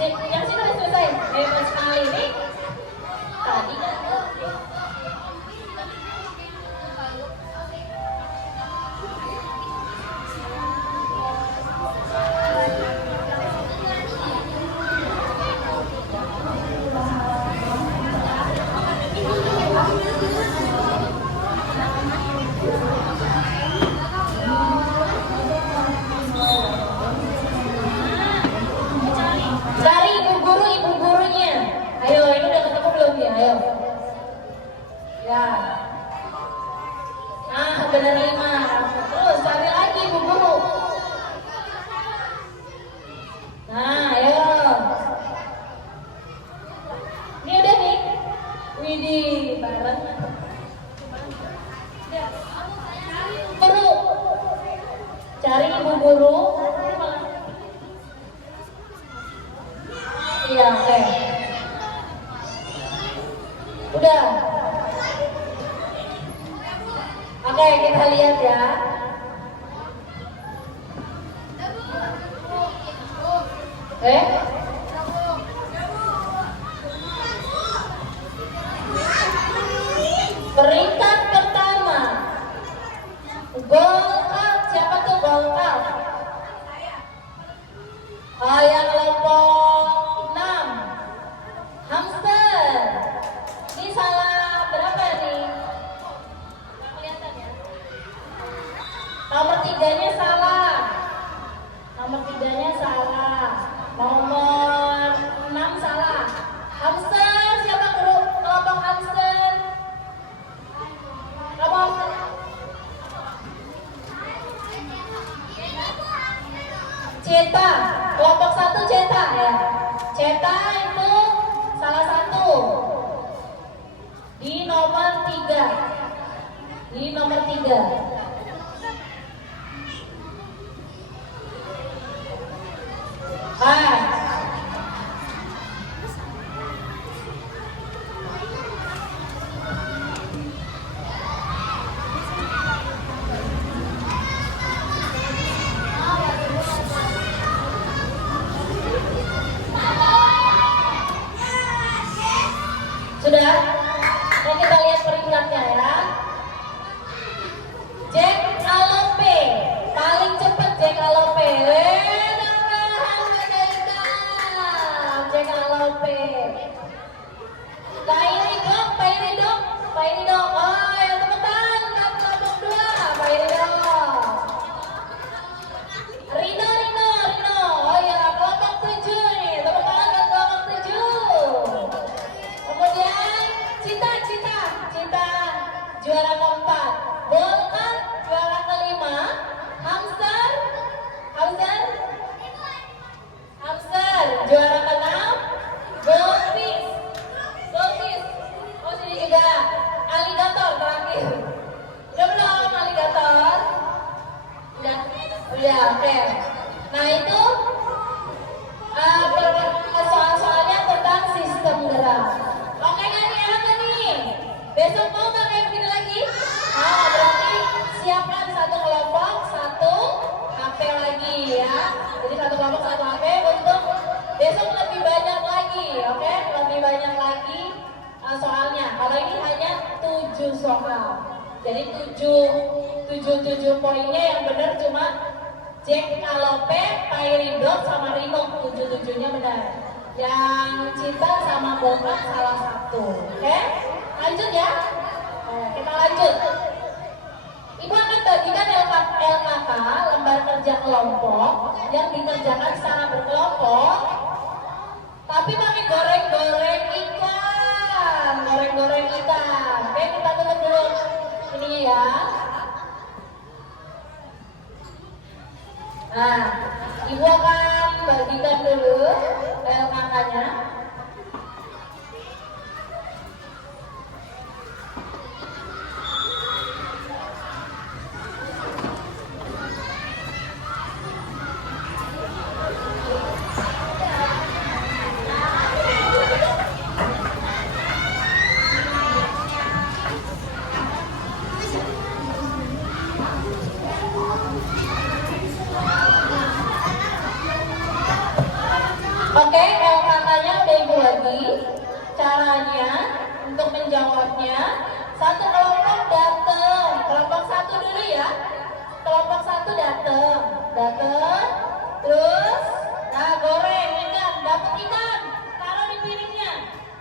Yang sini udah selesai. Hebat sekali nih. Tadi kan. Cari ibu gurunya. Ayo, ini udah ketemu belum ya? Ayo. Ya. Ah, benar 5. Terus cari lagi ibu guru. Nah, ayo. Ini udah nih. Widih, bareng. Guru. Cari ibu guru. Iya, oke. Udah. Oke, kita lihat ya. Peringkat pertama. Gol up. Siapa tuh gol up? Yang kelompok 6. Hamster. Ini salah berapa nih? Nggak kelihatan ya. Nomor 3-nya salah. Nomor 3-nya salah. Nomor 6 salah. Hamster. Siapa kelompok hamster? Kelompok Ceta, kelompok 1 Ceta ya. Ceta itu salah satu di nomor 3. Di nomor 3. Sudah? Nah, kita lihat peringkatnya ya. Jack Alope, paling cepat Jack Alope. Jack Alope. Pak Iri dong. Oh, ya teman-teman, kelompok 2, Pak Iri dong. Rino. Oh ya, kelompok 7 nih, teman-teman ke kelompok 7. Kemudian Cita juara keempat, Bolkat juara kelima, Hamster juara keenam, Goldfish. Oh sini juga, Alligator terakhir. Udah belum Alligator? Udah, oke. Nah itu soal-soalnya tentang sistem gerak. Oke kan ya, nih? Besok mau nggak kayak begini lagi? Berarti siapkan satu kelompok, 1 HP lagi ya. Jadi 1 kelompok 1 HP untuk besok lebih banyak lagi, oke? Lebih banyak lagi soalnya. Kalau ini hanya 7 soal. Jadi 7 poinnya yang benar cuma Jack Alope, Pairidot sama Rino, 7-7-nya benar. Yang Cinta sama Bolkat salah satu. Oke? Lanjut ya. Kita lanjut. Ibu akan bagikan LKK, lembar kerja kelompok, yang dikerjakan secara berkelompok, tapi pakai goreng-goreng ikan. Oke, kita tutup dulu ininya ya. Nah, Ibu akan bagikan dulu LKK-nya. Oke, LKK-nya udah ibu bagi. Caranya untuk menjawabnya, satu kelompok datang, kelompok satu dulu ya. Kelompok satu datang, terus, nah goreng ikan, dapat ikan, taruh di piringnya.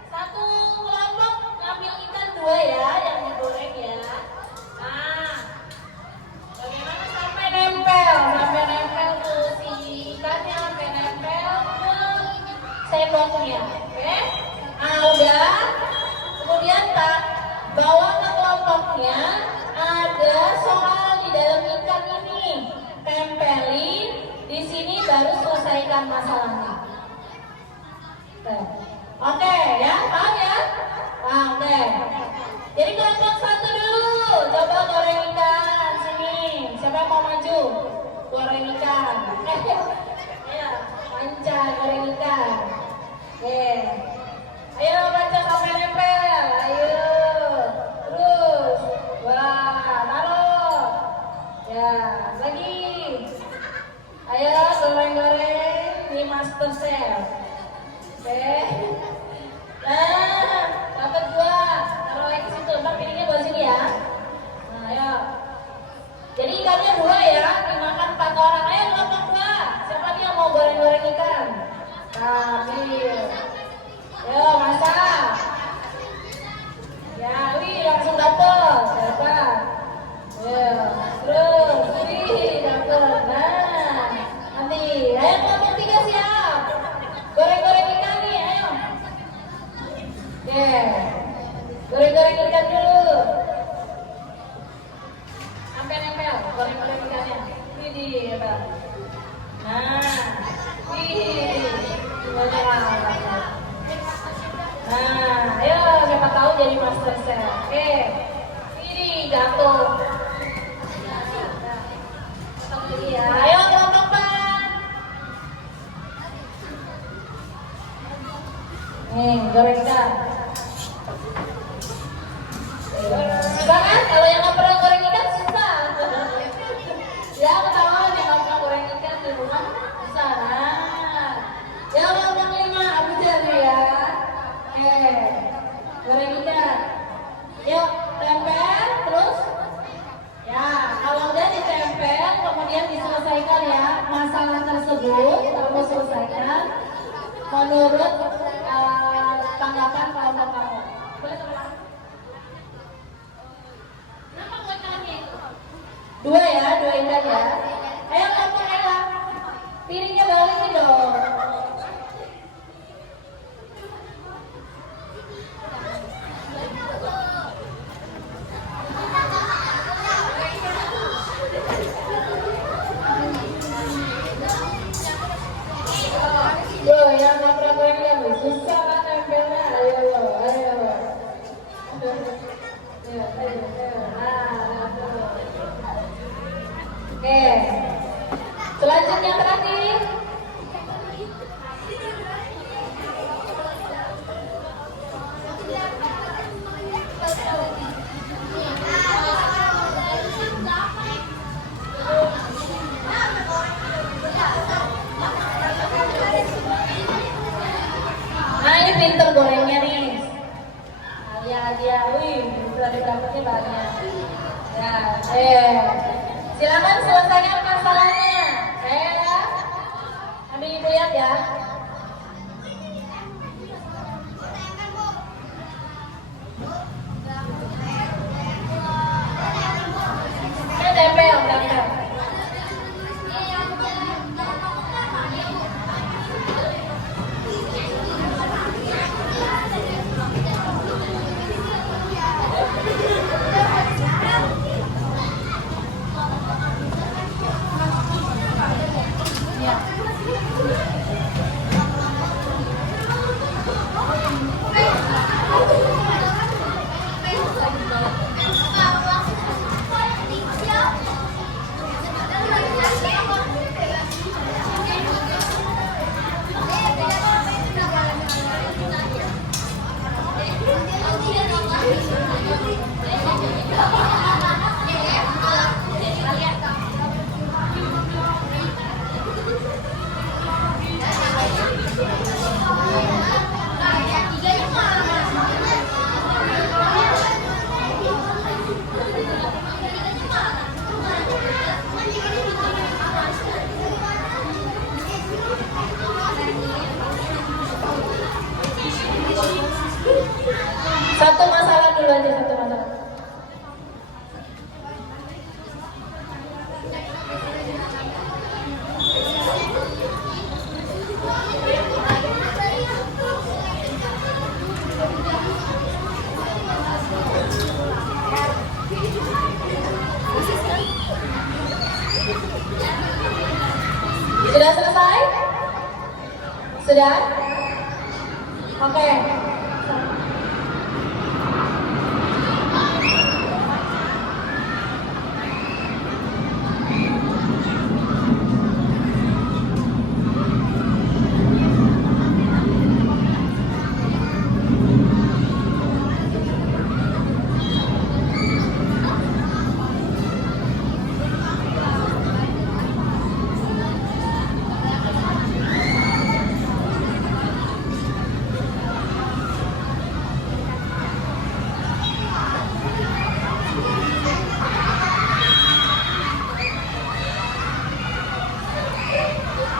Satu kelompok ngambil ikan dua ya, yang digoreng ya. Nah, bagaimana sampai nempel tuh si ikannya sampai nempel ke sendoknya, oke? Nah udah, kemudian tak bawa ke kelompoknya ada soal di dalam ikan ini, tempelin di sini baru selesaikan masalahnya. Oke ya, paham ya? Nah, oke. Jadi kelompok satu dulu, coba goreng ikan sini. Siapa yang mau maju? Goreng ikan. Ayo, manca goreng ikan. Oke. Ayo manca sampai nempel. Ayo. Terus. Wah, taruh. Ya, lagi. Ayo goreng-goreng di Master Chef. Oke. Nah, dapat dua. Taruh lagi situ. Ntar piringnya bawa sini ya. Nah, ayo. Jadi ikannya dua ya, dimakan 4 orang. Ayo kelompok dua. Siapa nih yang mau goreng-goreng ikan? Nah, ambil. Ayo masak. Ya, wih langsung dapat. Ya, terus, wih dapat. Nah, nanti. Ayo kelompok 3 siap. Goreng-goreng ikan nih, ayo. Oke, goreng-goreng ikan dulu. Sampai nempel, goreng-goreng ikannya. Widih, apa? Nah, widih. Nah, ayo siapa tahu jadi Master Chef. Oke, widih jatuh. Ya, ayo kelompok 4. Nih, goreng ikan. Susah kan? Kalau yang nggak pernah goreng ikan susah. Ya ketahuan yang nggak pernah goreng ikan di rumah susah. Nah, ya kelompok 5 Abu Jari ya. Oke, goreng ikan. Yuk tempel terus. Ya, kalau udah ditempel kemudian diselesaikan ya masalah tersebut kamu selesaikan menurut tanggapan kelompok kamu. Boleh teman? Dua ya, 2 ikan ya. Ayo kelompok Ella, piringnya balikin dong. Yo, yang nggak pernah goreng ikan susah kan nempelnya. Ayo. Oke, selanjutnya terakhir. Nah ini pinter gorengnya nih. Dia, wih, sudah dapetnya banyak. Ya, silakan selesaikan masalahnya. Saya ambil ibu lihat ya. Tempel. Sudah? Oke.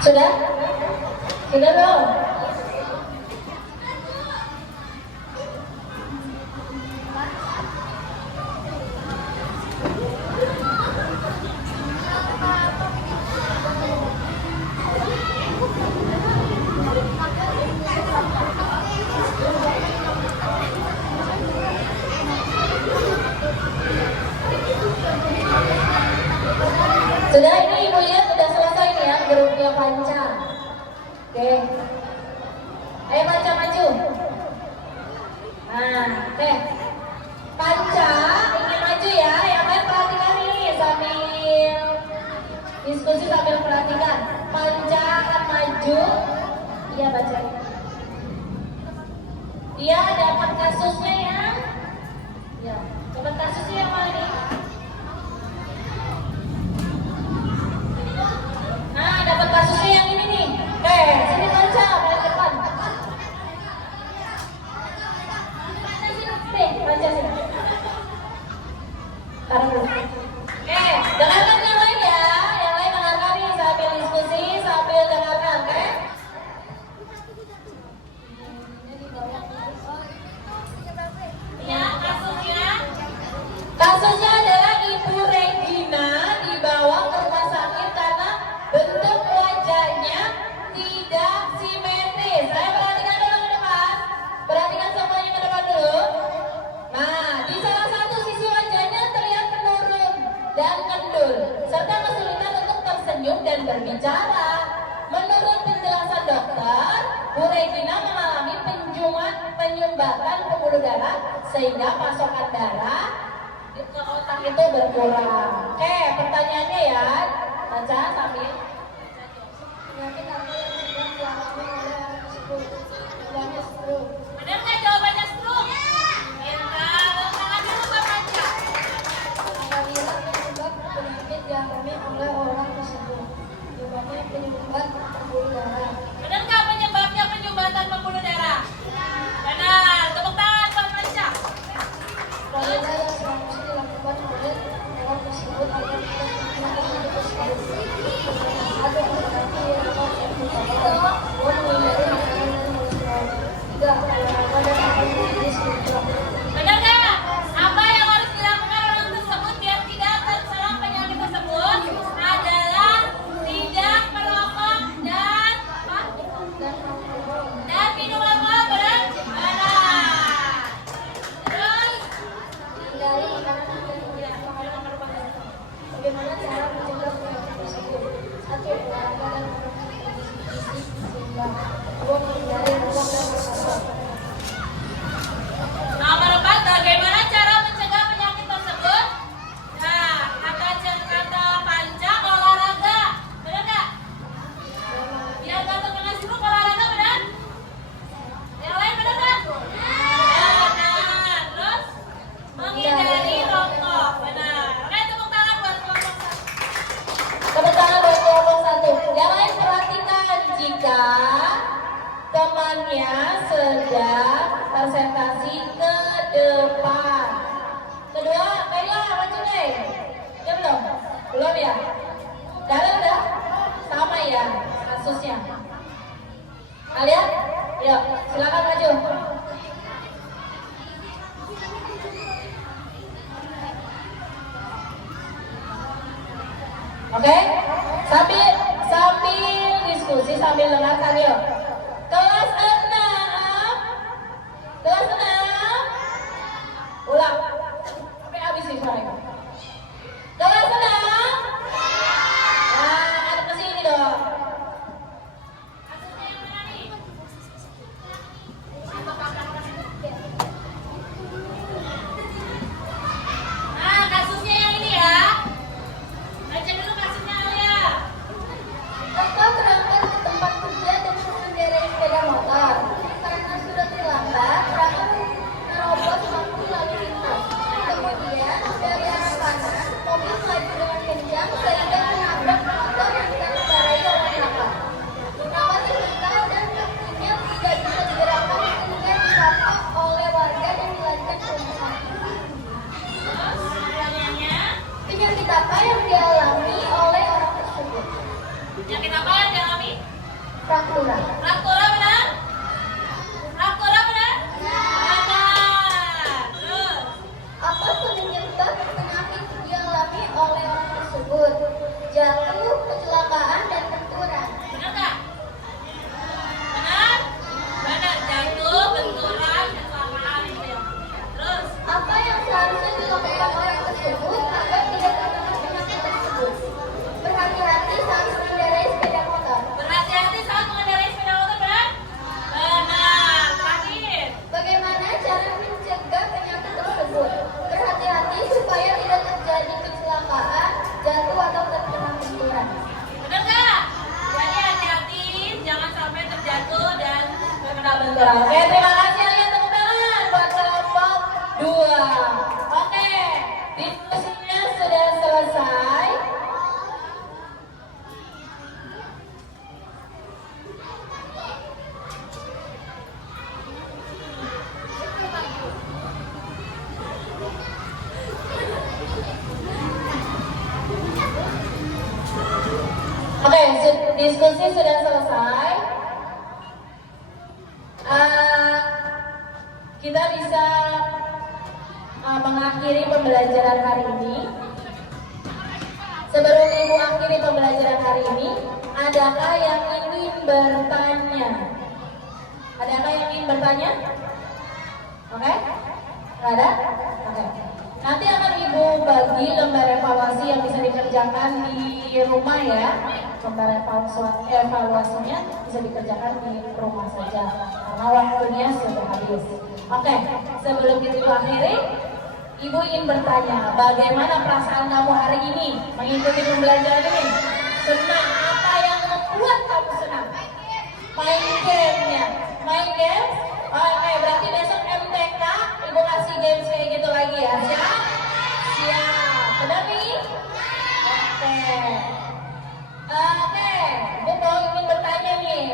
Sudah? Sudah belum? Sudah, ini Ibu lihat sudah selesai nih ya grupnya Panca. Oke. Ayo Panca maju. Nah, oke. Panca ingin maju ya, yang lain perhatikan nih sambil diskusi sambil perhatikan. Panca akan maju. Iya baca. Dia dapat kasusnya ya. Ya, dapat kasusnya yang mana nih? Nah, dapat kasusnya yang ini nih. Sini Panca, balik depan. Sini, Panca sini. Taruh dulu. Dengarkan yang lain ya. Yang lain dengarkan nih sambil diskusi, sambil dengarkan, oke? Ya, kasusnya adalah Ibu Regina dibawa ke rumah sakit karena bentuk wajahnya tidak simetris. Saya perhatikan dulu ke depan. Perhatikan semuanya ke depan dulu. Nah, di salah satu sisi wajahnya terlihat menurun dan kendul, serta kesulitan untuk tersenyum dan berbicara. Menurut penjelasan dokter, Bu Regina mengalami penyumbatan pembuluh darah sehingga pasokan darah ke otak itu berkurang. Pertanyaannya ya, baca sambil. Penyakit apa yang sedang dialami oleh orang tersebut? Jawabannya stroke. Benar nggak jawabannya stroke? Pintar, tangan dulu Mbak Panca. Apabila penyebab penyakit dialami oleh orang tersebut? Jawabannya penyumbat pembuluh darah. Benar nggak penyebabnya penyumbatan pembuluh darah? Benar, tepuk tangan Mbak Panca. Upaya yang seharusnya dilakukan oleh orang tersebut agar tidak menyebabkan tersebut. Ada berarti yang dapat dilakukan. Menghindari makanan yang berlebihan. Tidak, olahraga dan makan medis juga. Benar nggak? Apa yang harus dilakukan orang tersebut biar tidak terserang penyakit tersebut adalah tidak merokok dan apa? Dan minum alkohol, benar? Benar. Terus Hindari makanan yang berlebihan. Bagaimana cara mencegah penyakit tersebut? 1. Olahraga dan makan gizi seimbang. 2. Menghindari rokok dan merokok. nomor 4, bagaimana cara mencegah penyakit tersebut? Nah, kata Panca olahraga, benar nggak? Biar nggak terkena stroke olahraga, benar? Yang lain benar nggak? Benar. Terus menghindari rokok, benar. Oke, tepuk tangan buat kelompok 1. Tepuk tangan buat kelompok 1. Yang lain perhatikan jika temannya sedang presentasi ke depan. Kedua, baiklah maju deh. Ya belum? Belum ya? Udah? Sama ya kasusnya. Kalian? Yuk, silakan maju. Oke? Sambil diskusi, sambil dengarkan yuk. Kelas 6. Kelas 6. Ulang. Sampai habis nih suaranya. Kelas 6. Nah, ada ke sini dong. Kasusnya yang mana nih? kurang. Oke, terima kasih Alia, tepuk tangan buat kelompok 2. Oke, diskusinya sudah selesai. Oke, diskusi sudah selesai. Kita bisa mengakhiri pembelajaran hari ini. Sebelum Ibu akhiri pembelajaran hari ini, adakah yang ingin bertanya? Adakah yang ingin bertanya? Oke? Nggak ada? Oke. Nanti akan Ibu bagi lembar evaluasi yang bisa dikerjakan di rumah ya. Lembar evaluasinya bisa dikerjakan di rumah saja karena waktunya sudah habis. Oke, sebelum kita akhiri, Ibu ingin bertanya, bagaimana perasaan kamu hari ini mengikuti pembelajaran ini? Senang? Apa yang membuat kamu senang? Main gamenya. Main game? Oke, berarti besok MTK Ibu kasih games kayak gitu lagi ya. Siap? Siap. Benar nih? Oke. Oke, Ibu mau ingin bertanya nih,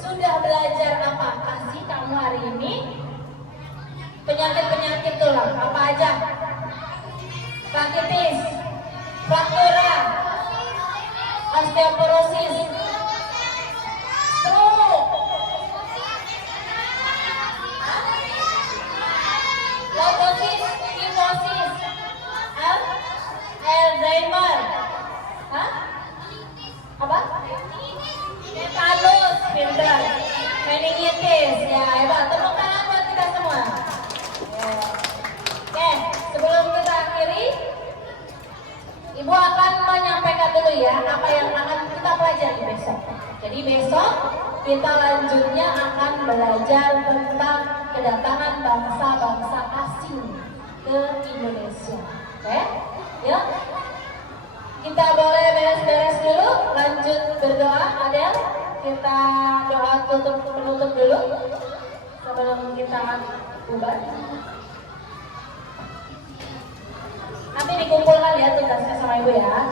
sudah belajar apa sih kamu hari ini? Penyakit-penyakit tulang, apa aja? Rakitis, fraktura, osteoporosis, stroke, leukosis, limfosis, Alzheimer, apa? Tetanus, pintar, meningitis, ya hebat. Tepuk tangan buat kita semua. Oke, sebelum kita akhiri, Ibu akan menyampaikan dulu ya apa yang akan kita pelajari besok. Jadi besok kita lanjutnya akan belajar tentang kedatangan bangsa-bangsa asing ke Indonesia. Oke, ya. Kita boleh beres-beres dulu, lanjut berdoa. Adel, kita doa penutup dulu sebelum kita bubar. Nanti dikumpulkan ya tugasnya sama Ibu ya.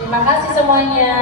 Terima kasih semuanya.